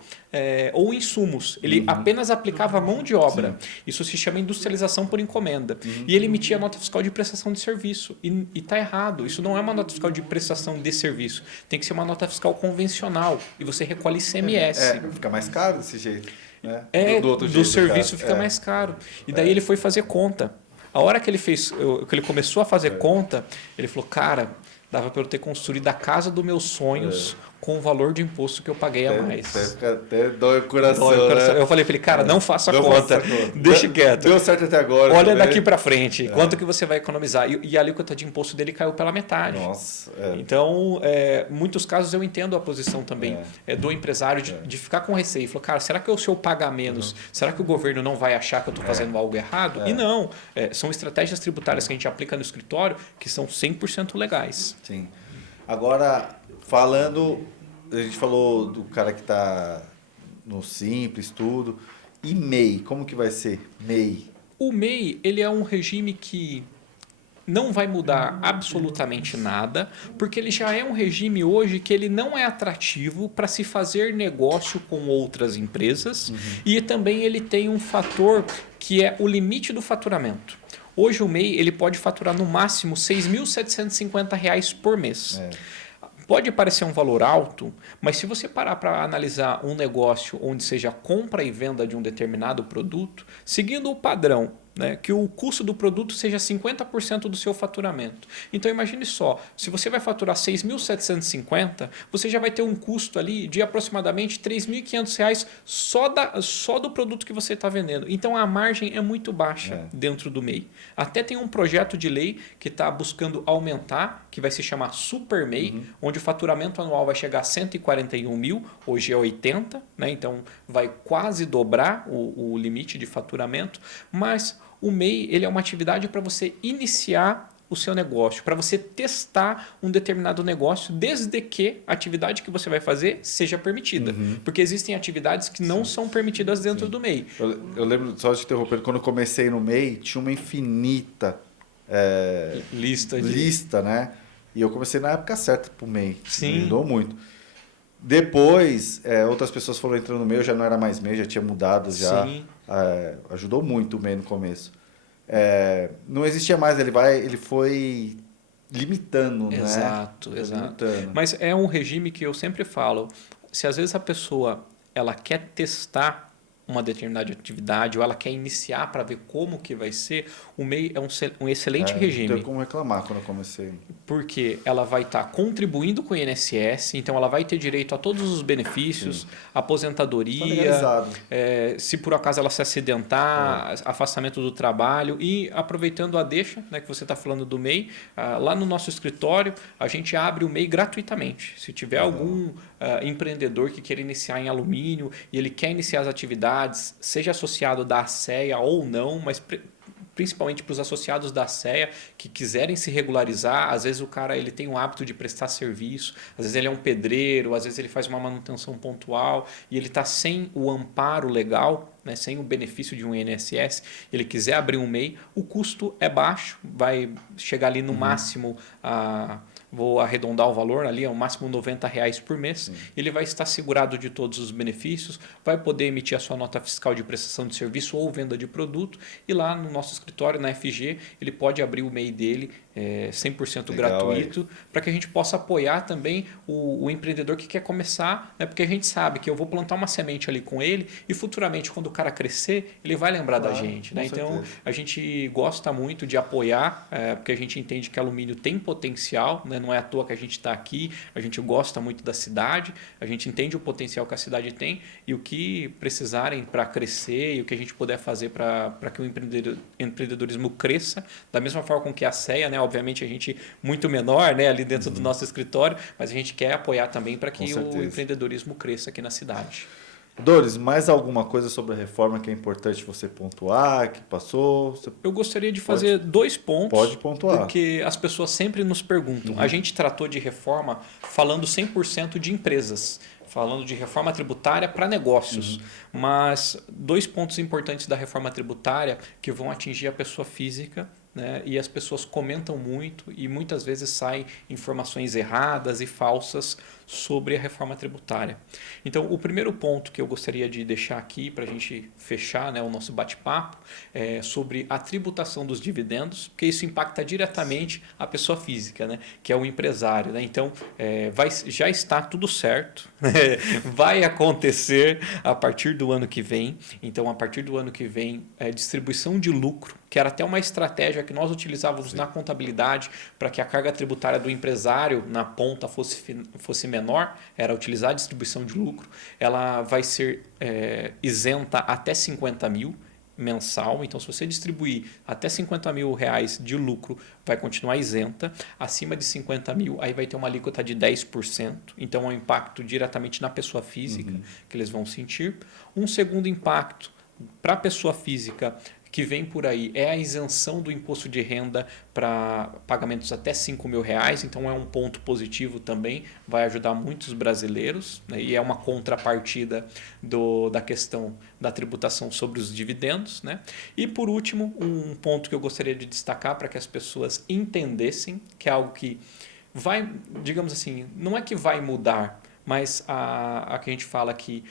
ou insumos. Ele apenas aplicava a mão de obra. Isso se chama industrialização por encomenda. E ele emitia nota fiscal de prestação de serviço. E está errado. Isso não é uma nota fiscal de prestação de serviço. Tem que ser uma nota fiscal convencional. E você recolhe ICMS. Fica mais caro desse jeito. Né? Do serviço fica mais caro. E daí ele foi fazer conta. A hora que ele começou a fazer conta, ele falou, cara, dava para eu ter construído a casa dos meus sonhos com o valor de imposto que eu paguei a mais. Até dói o coração, Dói o coração. né? Eu falei para ele, cara, não faça Não conta, faça conta. deixa quieto. Deu certo até agora. Olha também. daqui para frente, quanto que você vai economizar. E a alíquota de imposto dele caiu pela metade. Nossa. Então, em muitos casos eu entendo a posição também do empresário de ficar com receio. Falou, cara, será que se eu pagar menos, será que o governo não vai achar que eu estou fazendo algo errado? E não, são estratégias tributárias que a gente aplica no escritório que são 100% legais. Sim. Agora, a gente falou do cara que está no Simples, tudo. E MEI, como que vai ser? MEI. O MEI, ele é um regime que não vai mudar absolutamente nada, porque ele já é um regime hoje que ele não é atrativo para se fazer negócio com outras empresas e também ele tem um fator que é o limite do faturamento. Hoje o MEI ele pode faturar no máximo R$ 6.750 por mês. Pode parecer um valor alto, mas se você parar para analisar um negócio onde seja compra e venda de um determinado produto, seguindo o padrão, né, que o custo do produto seja 50% do seu faturamento. Então imagine só, se você vai faturar 6.750, você já vai ter um custo ali de aproximadamente R$ 3.500 só do produto que você está vendendo. Então a margem é muito baixa dentro do MEI. Até tem um projeto de lei que está buscando aumentar, que vai se chamar Super MEI, onde o faturamento anual vai chegar a 141 mil, hoje é 80, né? Então vai quase dobrar o limite de faturamento, mas o MEI ele é uma atividade para você iniciar o seu negócio, para você testar um determinado negócio, desde que a atividade que você vai fazer seja permitida. Porque existem atividades que não são permitidas dentro do MEI. Eu lembro, só te interrompendo, quando eu comecei no MEI, tinha uma infinita lista, né? E eu comecei na época certa para o MEI. Sim. Me ajudou muito. Depois, outras pessoas foram entrando no MEI, eu já não era mais MEI, já tinha mudado, já. Sim. Ajudou muito o MEI no começo. Não existia mais, ele foi limitando, Exato, né? exato. Limitando. Mas é um regime que eu sempre falo, se às vezes a pessoa ela quer testar uma determinada atividade ou ela quer iniciar para ver como que vai ser, o MEI é um excelente regime. Não tenho como reclamar quando eu comecei. Porque ela vai estar contribuindo com o INSS, então ela vai ter direito a todos os benefícios, aposentadoria, se por acaso ela se acidentar, afastamento do trabalho e aproveitando a deixa, né, que você está falando do MEI, lá no nosso escritório a gente abre o MEI gratuitamente. Se tiver algum empreendedor que queira iniciar em alumínio e ele quer iniciar as atividades, seja associado da ACEA ou não, mas principalmente para os associados da CEA que quiserem se regularizar, às vezes o cara ele tem o hábito de prestar serviço, às vezes ele é um pedreiro, às vezes ele faz uma manutenção pontual e ele está sem o amparo legal, né, sem o benefício de um INSS, ele quiser abrir um MEI, o custo é baixo, vai chegar ali no máximo vou arredondar o valor ali, é o máximo R$90 por mês. Ele vai estar segurado de todos os benefícios, vai poder emitir a sua nota fiscal de prestação de serviço ou venda de produto e lá no nosso escritório, na FG, ele pode abrir o MEI dele 100% gratuito, para que a gente possa apoiar também o empreendedor que quer começar, né? Porque a gente sabe que eu vou plantar uma semente ali com ele e futuramente quando o cara crescer, ele vai lembrar da gente. Né? Então a gente gosta muito de apoiar, porque a gente entende que alumínio tem potencial, né? Não é à toa que a gente está aqui, a gente gosta muito da cidade, a gente entende o potencial que a cidade tem e o que precisarem para crescer e o que a gente puder fazer para que o empreendedorismo cresça, da mesma forma com que a CEA, né? Obviamente a gente muito menor, né, ali dentro do nosso escritório, mas a gente quer apoiar também para que o empreendedorismo cresça aqui na cidade. Dores, mais alguma coisa sobre a reforma que é importante você pontuar, que passou? Eu gostaria de fazer 2 pontos. Pode pontuar. Porque as pessoas sempre nos perguntam. A gente tratou de reforma falando 100% de empresas, falando de reforma tributária para negócios. Mas 2 pontos importantes da reforma tributária que vão atingir a pessoa física, né? E as pessoas comentam muito e muitas vezes saem informações erradas e falsas sobre a reforma tributária. Então, o primeiro ponto que eu gostaria de deixar aqui para a gente fechar, né, o nosso bate-papo é sobre a tributação dos dividendos, porque isso impacta diretamente a pessoa física, né, que é o empresário. Né? Então, já está tudo certo, vai acontecer a partir do ano que vem. Então, a partir do ano que vem, distribuição de lucro, que era até uma estratégia que nós utilizávamos na contabilidade para que a carga tributária do empresário na ponta fosse menor. menor, era utilizar a distribuição de lucro, ela vai ser isenta até 50 mil mensal. Então, se você distribuir até 50 mil reais de lucro, vai continuar isenta. Acima de 50 mil, aí vai ter uma alíquota de 10%. Então, é um impacto diretamente na pessoa física que eles vão sentir. Um segundo impacto para a pessoa física que vem por aí é a isenção do imposto de renda para pagamentos até 5 mil reais. Então, é um ponto positivo também, vai ajudar muitos brasileiros, né? E é uma contrapartida da questão da tributação sobre os dividendos, né? E, por último, um ponto que eu gostaria de destacar para que as pessoas entendessem, que é algo que vai, digamos assim, não é que vai mudar, mas a que a gente fala que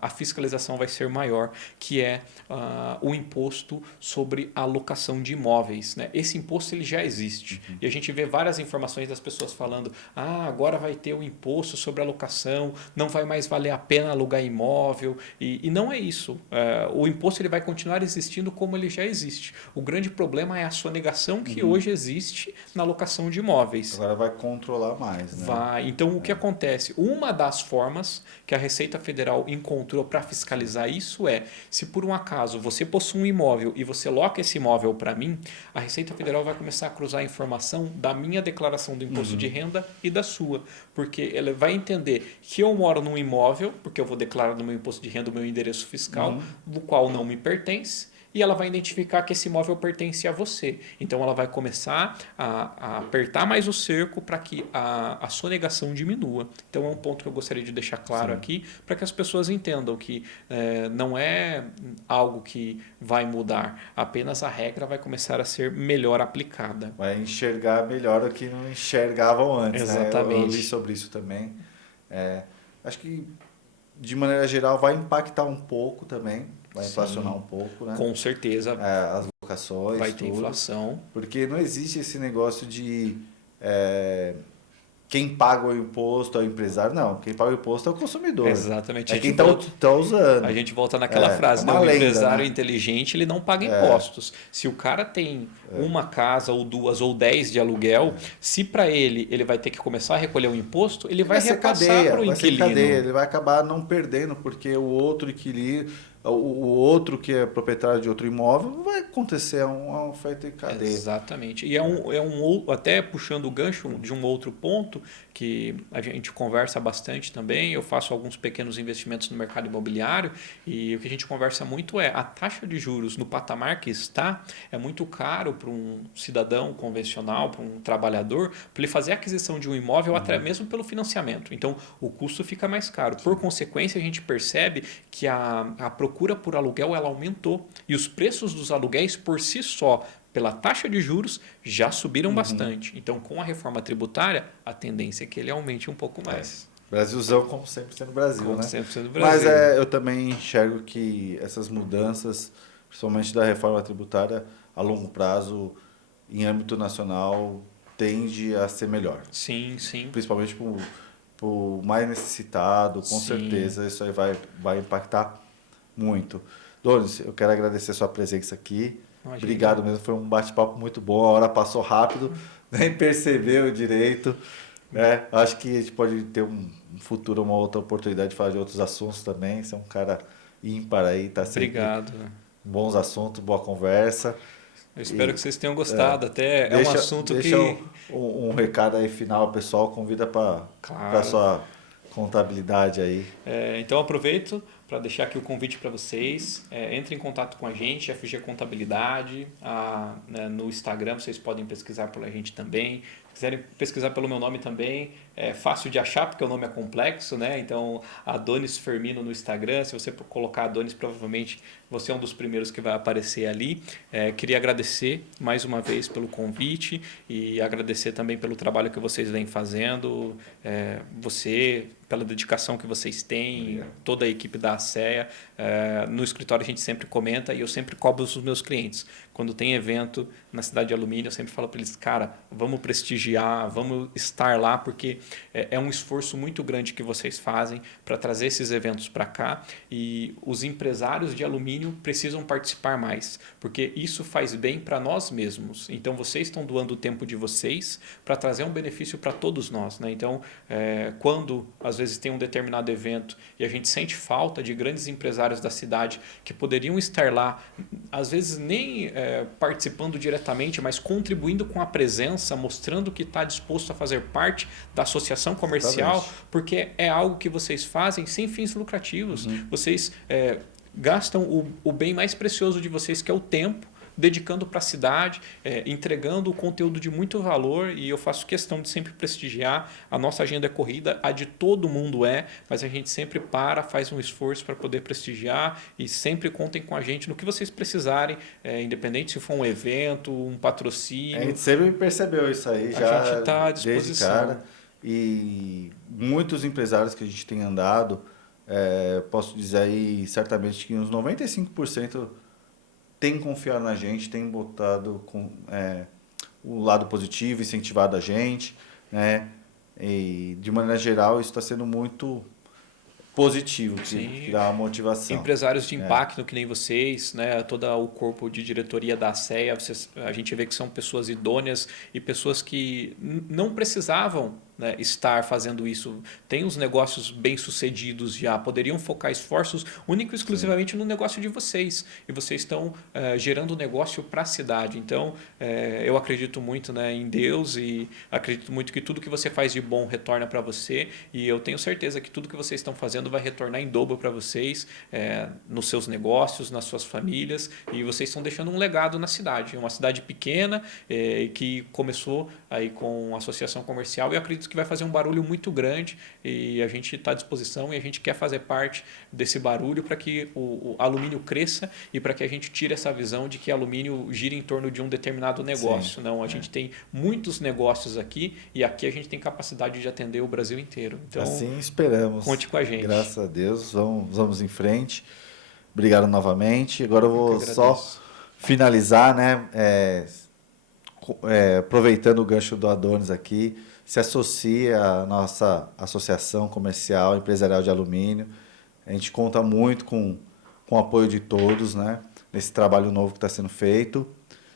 a fiscalização vai ser maior, que é o imposto sobre a locação de imóveis, né? Esse imposto ele já existe. E a gente vê várias informações das pessoas falando: agora vai ter o imposto sobre a locação, não vai mais valer a pena alugar imóvel. E não é isso. O imposto ele vai continuar existindo como ele já existe. O grande problema é a sonegação que hoje existe na locação de imóveis. Agora vai controlar mais, né? Vai. Então, o que acontece? Uma das formas que a Receita Federal encontrou para fiscalizar isso é: se por um acaso você possui um imóvel e você loca esse imóvel para mim, a Receita Federal vai começar a cruzar a informação da minha declaração do imposto de renda e da sua. Porque ela vai entender que eu moro num imóvel, porque eu vou declarar no meu imposto de renda o meu endereço fiscal, do qual não me pertence. E ela vai identificar que esse imóvel pertence a você. Então, ela vai começar a apertar mais o cerco para que a sonegação diminua. Então, é um ponto que eu gostaria de deixar claro aqui, para que as pessoas entendam que não é algo que vai mudar, apenas a regra vai começar a ser melhor aplicada. Vai enxergar melhor o que não enxergavam antes. Exatamente. Né? Eu li sobre isso também. Acho que, de maneira geral, vai impactar um pouco também. Vai inflacionar um pouco, né? Com certeza. As locações, vai ter tudo, inflação. Porque não existe esse negócio de quem paga o imposto é o empresário. Não, quem paga o imposto é o consumidor. Exatamente. É quem está usando. A gente volta naquela frase, né? O empresário inteligente ele não paga impostos. Se o cara tem uma casa ou 2 ou 10 de aluguel, se para ele vai ter que começar a recolher o imposto, ele vai repassar para o inquilino. Ele vai acabar não perdendo, porque o outro inquilino, o outro que é proprietário de outro imóvel, vai acontecer uma oferta em cadeia. Exatamente. E até puxando o gancho de um outro ponto que a gente conversa bastante também, eu faço alguns pequenos investimentos no mercado imobiliário e o que a gente conversa muito é a taxa de juros no patamar que está é muito caro para um cidadão convencional, para um trabalhador, para ele fazer a aquisição de um imóvel até mesmo pelo financiamento. Então, o custo fica mais caro. Por consequência, a gente percebe que a procura por aluguel ela aumentou e os preços dos aluguéis por si só, pela taxa de juros, já subiram bastante. Então, com a reforma tributária, a tendência é que ele aumente um pouco mais. Brasilzão, como sempre sendo Brasil, como né? sempre sendo Brasil. Mas eu também enxergo que essas mudanças, principalmente da reforma tributária, a longo prazo, em âmbito nacional, tende a ser melhor. Sim, sim. Principalmente para o mais necessitado, com certeza isso aí vai impactar muito. Donis, eu quero agradecer a sua presença aqui. Imagina. Obrigado mesmo, foi um bate-papo muito bom, a hora passou rápido, nem percebeu direito. Né? Acho que a gente pode ter um futuro, uma outra oportunidade de falar de outros assuntos também. Você é um cara ímpar aí, tá sempre Obrigado. Bons assuntos, boa conversa. Eu espero que vocês tenham gostado. Até é um assunto deixa que... um recado aí final, pessoal, convida para a sua contabilidade aí. Então aproveito para deixar aqui o convite para vocês. Entre em contato com a gente, FG Contabilidade. No Instagram vocês podem pesquisar por a gente também. Se quiserem pesquisar pelo meu nome também, é fácil de achar porque o nome é complexo, né? Então, Adonis Fermino no Instagram, se você colocar Adonis, provavelmente você é um dos primeiros que vai aparecer ali. Queria agradecer mais uma vez pelo convite e agradecer também pelo trabalho que vocês vêm fazendo, você, pela dedicação que vocês têm, toda a equipe da ACEA. No escritório a gente sempre comenta e eu sempre cobro os meus clientes. Quando tem evento na cidade de Alumínio, eu sempre falo para eles, cara, vamos prestigiar, vamos estar lá, porque é um esforço muito grande que vocês fazem para trazer esses eventos para cá. E os empresários de alumínio alumínio precisam participar mais, porque isso faz bem para nós mesmos. Então, vocês estão doando o tempo de vocês para trazer um benefício para todos nós, né? Então, quando às vezes tem um determinado evento e a gente sente falta de grandes empresários da cidade que poderiam estar lá, às vezes nem participando diretamente, mas contribuindo com a presença, mostrando que está disposto a fazer parte da associação comercial, Exatamente. porque é algo que vocês fazem sem fins lucrativos. Vocês gastam o bem mais precioso de vocês, que é o tempo, dedicando para a cidade, entregando o conteúdo de muito valor, e eu faço questão de sempre prestigiar. A nossa agenda é corrida, a de todo mundo mas a gente sempre faz um esforço para poder prestigiar, e sempre contem com a gente no que vocês precisarem, independente se for um evento, um patrocínio. A gente sempre percebeu isso aí, já a gente está à disposição. desde cara, e muitos empresários que a gente tem andado, posso dizer aí certamente que uns 95% tem confiado na gente, tem botado o lado positivo, incentivado a gente, né? E de maneira geral isso está sendo muito positivo, que dá uma motivação. Empresários de impacto que nem vocês, né? Todo o corpo de diretoria da ASEA, a gente vê que são pessoas idôneas e pessoas que não precisavam, né, estar fazendo isso. Tem uns negócios bem sucedidos já, poderiam focar esforços único e exclusivamente no negócio de vocês, e vocês estão gerando negócio para a cidade. Então eu acredito muito, né, em Deus, e acredito muito que tudo que você faz de bom retorna para você, e eu tenho certeza que tudo que vocês estão fazendo vai retornar em dobro para vocês, nos seus negócios, nas suas famílias, e vocês estão deixando um legado na cidade. É uma cidade pequena que começou aí com a associação comercial, e eu acredito que vai fazer um barulho muito grande, e a gente está à disposição, e a gente quer fazer parte desse barulho para que o alumínio cresça, e para que a gente tire essa visão de que alumínio gira em torno de um determinado negócio. Sim, não, a gente tem muitos negócios aqui, e aqui a gente tem capacidade de atender o Brasil inteiro. Então, assim esperamos. Conte com a gente. Graças a Deus, vamos em frente. Obrigado novamente. Agora eu vou só finalizar, né? Aproveitando o gancho do Adonis aqui, se associa à nossa Associação Comercial Empresarial de Alumínio. A gente conta muito com o apoio de todos, né, nesse trabalho novo que está sendo feito.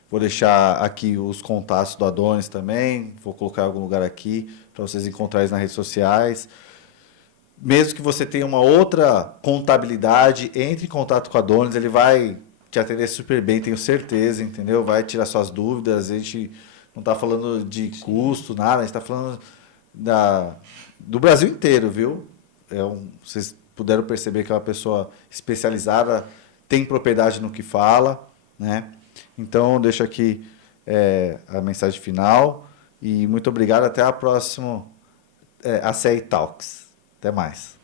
Vou deixar aqui os contatos do Adonis também, vou colocar em algum lugar aqui para vocês encontrarem nas redes sociais. Mesmo que você tenha uma outra contabilidade, entre em contato com o Adonis, ele vai te atender super bem, tenho certeza, entendeu? Vai tirar suas dúvidas. A gente não está falando de custo, nada, a gente está falando do Brasil inteiro, viu? Vocês puderam perceber que é uma pessoa especializada, tem propriedade no que fala, né? Então, deixo aqui a mensagem final, e muito obrigado, até a próxima ACEI Talks. Até mais.